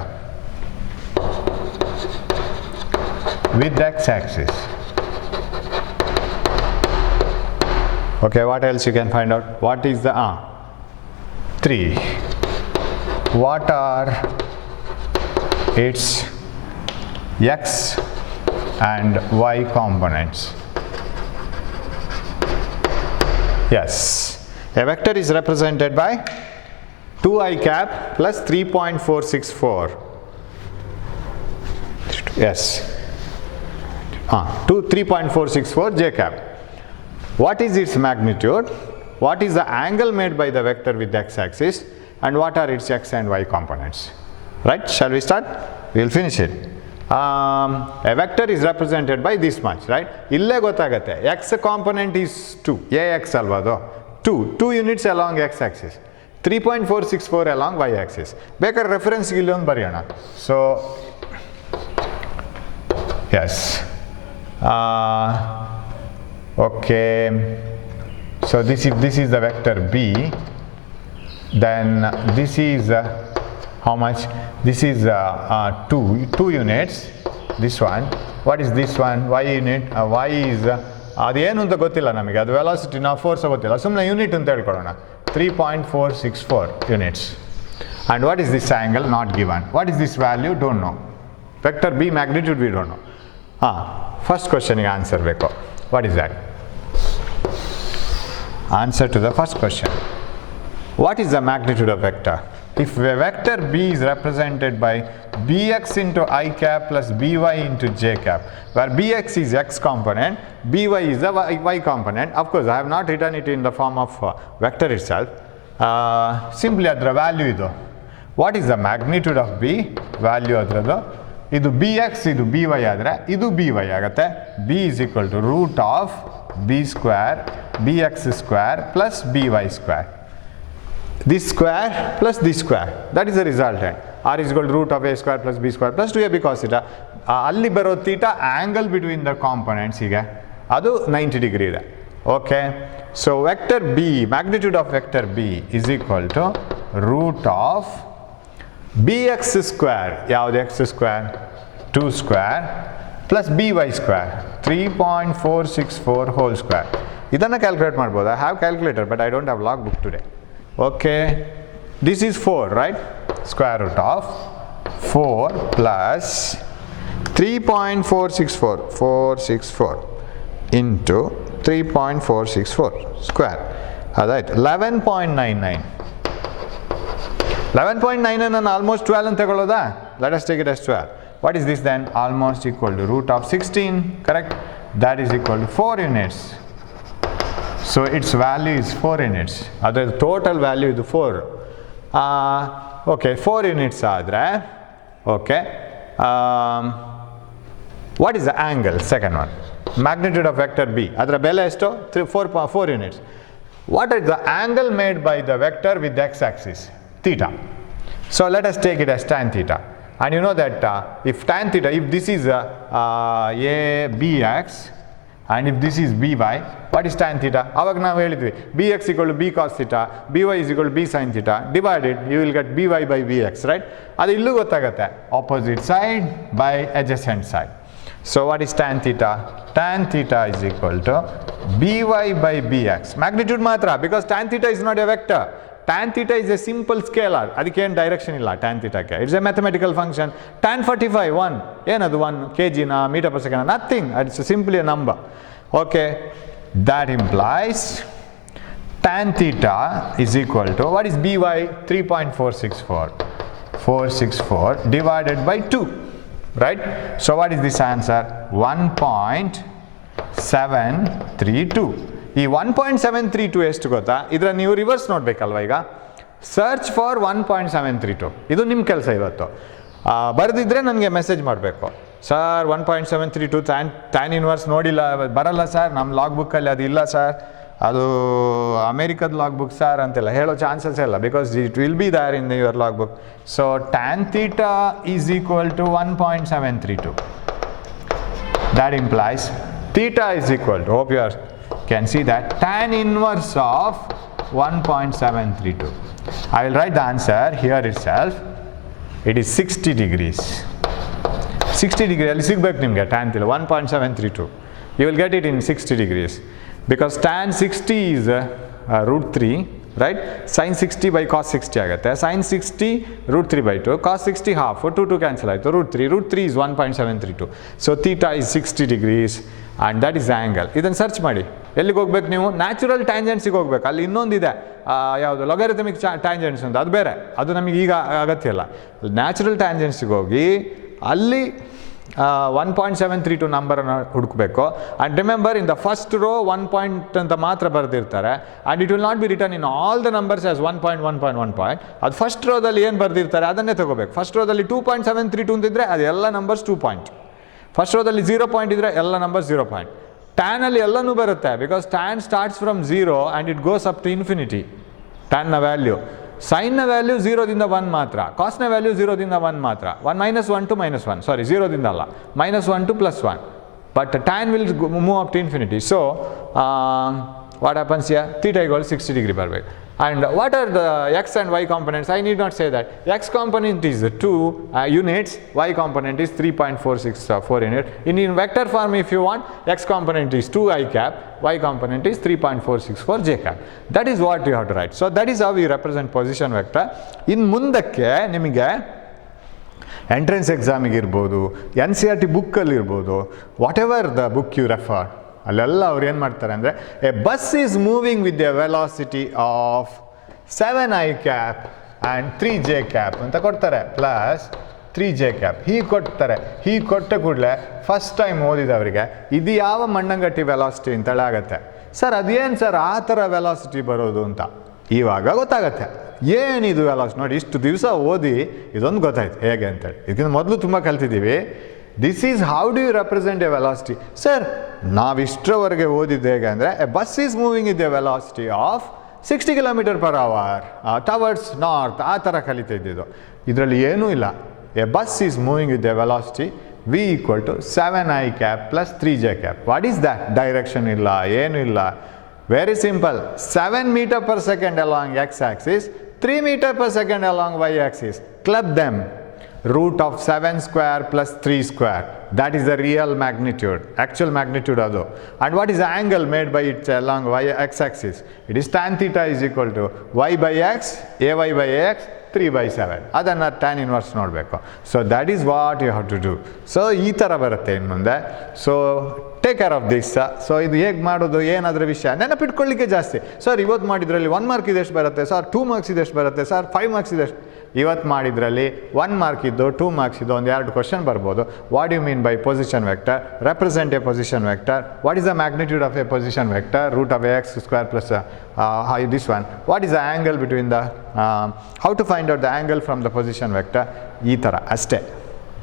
with the x-axis. Okay, what else you can find out? What is the 3, what are its x and y components? Yes, a vector is represented by 2i cap plus 3.464. Yes, 3.464 j cap. What is its magnitude? what is the angle made by the vector with the x-axis and what are its x and y components. Right? Shall we start? We will finish it. A vector is represented by this much, right? Ille gottagate. X component is 2. Ax alva ado. 2 units along x-axis. 3.464 along y-axis. Bekar reference ಗೆ ಇಲ್ಲೊಂದು ಬರೆಯೋಣ. So, yes. Okay. So if this is the vector b, then this is how much? This is 2 units. This one. What is this one? Y unit. Y is ಅದು ಏನು ಅಂತ ಗೊತ್ತಿಲ್ಲ ನಮಗೆ, ಅದು velocity ನಾವು ಫೋರ್ಸ್ ಗೊತ್ತಿಲ್ಲ, ಸುಮ್ಮನೆ ಯೂನಿಟ್ ಅಂತ ಹೇಳ್ಕೊಳ್ಳೋಣ. 3.464 units. And what is this angle? Not given. What is this value? Don't know. Vector b magnitude we don't know. First question ಗೆ answer ಬೇಕು. What is that? Answer to the first question. What is the magnitude of vector? If a vector b is represented by bx into I cap plus by into j cap, where bx is x component, by is the y component. Of course, I have not written it in the form of vector itself. Simply adra value idu. What is the magnitude of b? Value adradu. Idu bx, idu by adre, idu by agate. B is equal to root of b square bx square plus by square. This square plus this square, that is the resultant. R is equal to root of a square plus b square plus 2ab cos theta. Alli baro theta angle between the components hige adu 90 degree ಇದೆ. Okay, so vector b, magnitude of vector b is equal to root of bx square, ಯಾವುದು x square, 2 square plus by square 3.464 whole square. ಇದನ್ನ calculate ಮಾಡ್ಬೋದು. I have calculator but I don't have logbook today. Okay, this is 4, right? Square root of 4 plus 3.464 into 3.464 square. Alright, 11.99. 11.99 and almost 12 and tegoloda. Let us take it as 12. What is this then? Almost equal to root of 16, correct? That is equal to 4 units. So its value is 4 units. Other total value is 4. Okay, 4 units adre. Okay. What is the angle? Second one. Magnitude of vector b. Adra bele esto? 4 units. What is the angle made by the vector with the x-axis? Theta. So let us take it as tan theta. And you know that if tan theta, if this is a bx, and if this is by, what is tan theta? Avag ನಾವು ಹೇಳಿದ್ವಿ bx equal to b cos theta, by is equal to b sin theta, divided you will get by bx, right? ಅದು ಇಲ್ಲೂ ಗೊತ್ತಾಗುತ್ತೆ, opposite side by adjacent side. So what is tan theta? Tan theta is equal to by bx. Magnitude ಮಾತ್ರ, because tan theta is not a vector. Tan theta is a simple scalar. ಅದಕ್ಕೇನು direction ಇಲ್ಲ tan theta ಗೆ. It's a mathematical function. Tan 45 1 ಏನದು 1 kg na meter per second, nothing. It's simply a number. Okay, that implies tan theta is equal to, what is by? 3.464 divided by 2, right? So what is this answer? 1.732. ಈ 1.732 ಎಷ್ಟು ಗೊತ್ತಾ? ಇದರ ನೀವು reverse ನೋಡ್ಬೇಕಲ್ವ ಈಗ. Search for 1.732. ಇದು ನಿಮ್ಮ ಕೆಲಸ ಇವತ್ತು. ಬರೆದಿದ್ರೆ ನನಗೆ ಮೆಸೇಜ್ ಮಾಡಬೇಕು, ಸರ್ 1.732 ಟ್ಯಾನ್ ಇನ್ವರ್ಸ್ ನೋಡಿಲ್ಲ, ಬರಲ್ಲ ಸರ್, ನಮ್ಮ ಲಾಗ್ ಬುಕ್ಕಲ್ಲಿ ಅದು ಇಲ್ಲ ಸರ್, ಅದು ಅಮೇರಿಕದ ಲಾಗ್ ಬುಕ್ ಸರ್ ಅಂತೆಲ್ಲ ಹೇಳೋ ಚಾನ್ಸಸ್ ಇಲ್ಲ, because it will be there in your log book. So tan theta is equal to 1.732. That implies theta is equal to, hope you are can see that tan inverse of 1.732. I will write the answer here itself. It is 60 degrees. 60 degree ಅಲ್ಲಿ ಸಿಗಬೇಕು ನಿಮಗೆ tan theta 1.732. You will get it in 60 degrees because tan 60 is root 3, right? Sin 60 by cos 60 ಆಗುತ್ತೆ. Sin 60 root 3 by 2, cos 60 half, 2 cancel ಆಯಿತು, root 3 is 1.732. So theta is 60 degrees and that is the angle. ಇದನ್ನು search ಮಾಡಿ. ಎಲ್ಲಿಗೆ ಹೋಗ್ಬೇಕು ನೀವು? Natural ಟ್ಯಾಂಜೆಂಟ್ಸಿಗೆ ಹೋಗ್ಬೇಕು. ಅಲ್ಲಿ ಇನ್ನೊಂದಿದೆ, ಯಾವುದು ಲೊಗರಿಥಮಿಕ್ ಟ್ಯಾಂಜೆಂಟ್ಸ್ ಅಂತ, ಅದು ಬೇರೆ, ಅದು ನಮಗೆ ಈಗ ಅಗತ್ಯ ಇಲ್ಲ. ನ್ಯಾಚುರಲ್ ಟ್ಯಾಂಜೆಂಟ್ಸಿಗೆ ಹೋಗಿ ಅಲ್ಲಿ 1.732 ನಂಬರನ್ನು ಹುಡುಕಬೇಕು. And remember in the first row 1 point ಅಂತ ಮಾತ್ರ ಬರೆದಿರ್ತಾರೆ and it will not be return in all the numbers as 1.1.1 point. ಅದು ಫಸ್ಟ್ ರೋದಲ್ಲಿ ಏನು ಬರೆದಿರ್ತಾರೆ ಅದನ್ನೇ ತಗೋಬೇಕು. ಫಸ್ಟ್ ರೋದಲ್ಲಿ 2.732 ಅಂತಿದ್ರೆ ಅದು ಎಲ್ಲ ನಂಬರ್ಸ್ 2 ಪಾಯಿಂಟ್. ಫಸ್ಟ್ ರೋದಲ್ಲಿ 0 ಪಾಯಿಂಟ್ ಇದ್ದರೆ ಎಲ್ಲ ನಂಬರ್ಸ್ 0 ಪಾಯಿಂಟ್. ಟ್ಯಾನಲ್ಲಿ ಎಲ್ಲನೂ ಬರುತ್ತೆ because tan starts from 0 and it goes up to infinity. ಟ್ಯಾನ್ನ ವ್ಯಾಲ್ಯೂ, ಸೈನ್ನ ವ್ಯಾಲ್ಯೂ 0ದಿಂದ 1 ಮಾತ್ರ, ಕಾಸ್ನ ವ್ಯಾಲ್ಯೂ 0ದಿಂದ 1 ಮಾತ್ರ. 1 -1 to -1, ಸಾರಿ 0ದಿಂದ ಅಲ್ಲ, -1 to +1. But tan will move up to infinity. So what happens here? Theta equal 60 degree ಬರಬೇಕು. And what are the x and y components? I need not say that. X component is 2 units, y component is 3.464 unit. In vector form if you want, x component is 2 I cap, y component is 3.464 j cap. That is what you have to write. So that is how we represent position vector. In ಮುಂದಕ್ಕೆ ನಿಮಗೆ entrance ಎಕ್ಸಾಮಿಗೆ ಇರ್ಬೋದು, NCERT ಬುಕ್ಕಲ್ಲಿ ಇರ್ಬೋದು, whatever the book you refer, ಅಲ್ಲೆಲ್ಲ ಅವ್ರು ಏನು ಮಾಡ್ತಾರೆ ಅಂದರೆ a bus is moving with a velocity of 7 I cap and 3 j cap ಅಂತ ಕೊಡ್ತಾರೆ, ಪ್ಲಸ್ 3 j cap ಹೀಗೆ ಕೊಡ್ತಾರೆ. ಹೀಗೆ ಕೊಟ್ಟ ಕೂಡಲೇ ಫಸ್ಟ್ ಟೈಮ್ ಓದಿದವರಿಗೆ ಇದು ಯಾವ ಮಣ್ಣಂಗಟ್ಟಿ ವೆಲಾಸಿಟಿ ಅಂತೇಳಿ ಆಗುತ್ತೆ. ಸರ್ ಅದೇನು ಸರ್ ಆ ಥರ ವೆಲಾಸಿಟಿ ಬರೋದು ಅಂತ ಇವಾಗ ಗೊತ್ತಾಗತ್ತೆ. ಏನಿದು ವೆಲಾಸಿಟಿ ನೋಡಿ, ಇಷ್ಟು ದಿವಸ ಓದಿ ಇದೊಂದು ಗೊತ್ತಾಯ್ತು ಹೇಗೆ ಅಂತೇಳಿ. ಇದಕ್ಕಿಂತ ಮೊದಲು ತುಂಬ ಕಲ್ತಿದ್ದೀವಿ. This is how do you represent a velocity. Sir ನಾವಿಷ್ಟರವರೆಗೆ ಓದಿದ್ದು ಹೇಗೆ ಅಂದರೆ a bus is moving with a velocity of 60 km/h towards north, ಆ ಥರ ಕಲಿತಾ ಇದ್ದಿದ್ದು. ಇದರಲ್ಲಿ ಏನೂ ಇಲ್ಲ. A bus is moving with a velocity v = 7 I cap plus 3 j cap. What is that? Direction ಇಲ್ಲ, ಏನೂ ಇಲ್ಲ. Very simple. 7 m/s along x axis, 3 m/s along y axis. Club them. Root of 7 square plus 3 square. That is the real magnitude, actual magnitude adu. And what is the angle made by it along x axis? It is tan theta is equal to y by x, ay by x, 3/7. ಅದನ್ನು tan inverse ನೋಡಬೇಕು. So that is what you have to do. So ಈ ಥರ ಬರುತ್ತೆ ಇನ್ನು ಮುಂದೆ. So take care of this. So ಇದು ಹೇಗೆ ಮಾಡೋದು, ಏನಾದರೂ ವಿಷಯ ನೆನಪಿಟ್ಕೊಳ್ಳಿಕ್ಕೆ ಜಾಸ್ತಿ. ಸರ್ ಇವತ್ತು ಮಾಡಿದ್ರಲ್ಲಿ 1 ಮಾರ್ಕ್ ಇದೆಷ್ಟು ಬರುತ್ತೆ, ಸರ್ 2 ಮಾರ್ಕ್ಸ್ ಇದೆಷ್ಟು ಬರುತ್ತೆ, ಸರ್ 5 ಮಾರ್ಕ್ಸ್ ಇದೆಷ್ಟು. ಇವತ್ತು ಮಾಡಿದ್ರಲ್ಲಿ 1 ಮಾರ್ಕ್ ಇದ್ದು 2 ಮಾರ್ಕ್ಸ್ ಇದ್ದು ಒಂದು 2 ಕ್ವಶನ್ ಬರ್ಬೋದು. What you mean by position vector? Represent a position vector. What is the magnitude of a position vector? Root of x square plus this one. What is the angle between the, how to find out the angle from the position vector. ಈ ಥರ ಅಷ್ಟೇ.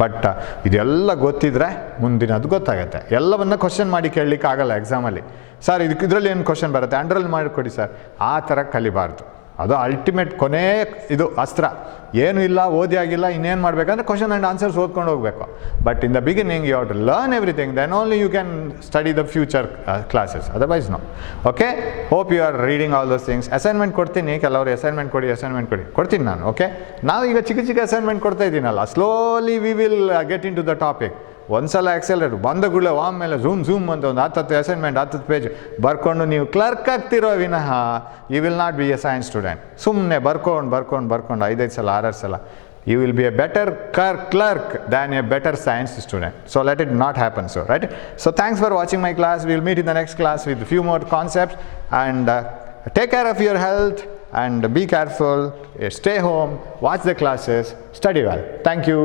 But ಇದೆಲ್ಲ ಗೊತ್ತಿದ್ರೆ ಮುಂದಿನದು ಗೊತ್ತಾಗುತ್ತೆ. ಎಲ್ಲವನ್ನ question ಮಾಡಿ ಕೇಳಲಿಕ್ಕೆ ಆಗಲ್ಲ ಎಕ್ಸಾಮಲ್ಲಿ. ಸರ್ ಇದರಲ್ಲಿ ಏನು ಕ್ವಶನ್ ಬರುತ್ತೆ ಅಂಡರ್ಲೈನ್ ಮಾಡಿಕೊಡಿ ಸರ್, ಆ ಥರ ಕಲಿಬಾರ್ದು. ಅದು ಅಲ್ಟಿಮೇಟ್ ಕೊನೆ ಇದು ಅಸ್ತ್ರ. ಏನೂ ಇಲ್ಲ, ಓದಿ ಆಗಿಲ್ಲ, ಇನ್ನೇನು ಮಾಡಬೇಕಂದ್ರೆ ಕ್ವಶನ್ ಆ್ಯಂಡ್ ಆನ್ಸರ್ಸ್ ಓದ್ಕೊಂಡು ಹೋಗಬೇಕು. But in the beginning you have to learn everything, then only you can study the future classes, otherwise no. Okay, hope you are reading all those things. Assignment ಕೊಡ್ತೀನಿ, ಕೆಲವರು assignment ಕೊಡ್ತೀನಿ ನಾನು. Okay, ನಾವು ಈಗ ಚಿಕ್ಕ ಚಿಕ್ಕ ಅಸೈನ್ಮೆಂಟ್ ಕೊಡ್ತಾ ಇದ್ದೀನಲ್ಲ, slowly we will get into the topic. ಒಂದ್ಸಲ ಎಕ್ಸೆಲರೇಟ್ ಬಂದಗುಳೆ ಆಮೇಲೆ ಝೂಮ್ ಅಂತ ಒಂದು 10 ಅಸೈನ್ಮೆಂಟ್ 10 ಪೇಜ್ ಬರ್ಕೊಂಡು ನೀವು ಕ್ಲರ್ಕ್ ಆಗ್ತಿರೋ ವಿನಃ you will not be a science student. ಸುಮ್ಮನೆ ಬರ್ಕೊಂಡು 5 ಸಲ 6 ಸಲ you will be a better clerk than a better science student. So let it not happen so, right? So thanks for watching my class. We will meet in the next class with a few more concepts, and take care of your health and be careful. Stay home, watch the classes, study well. Thank you.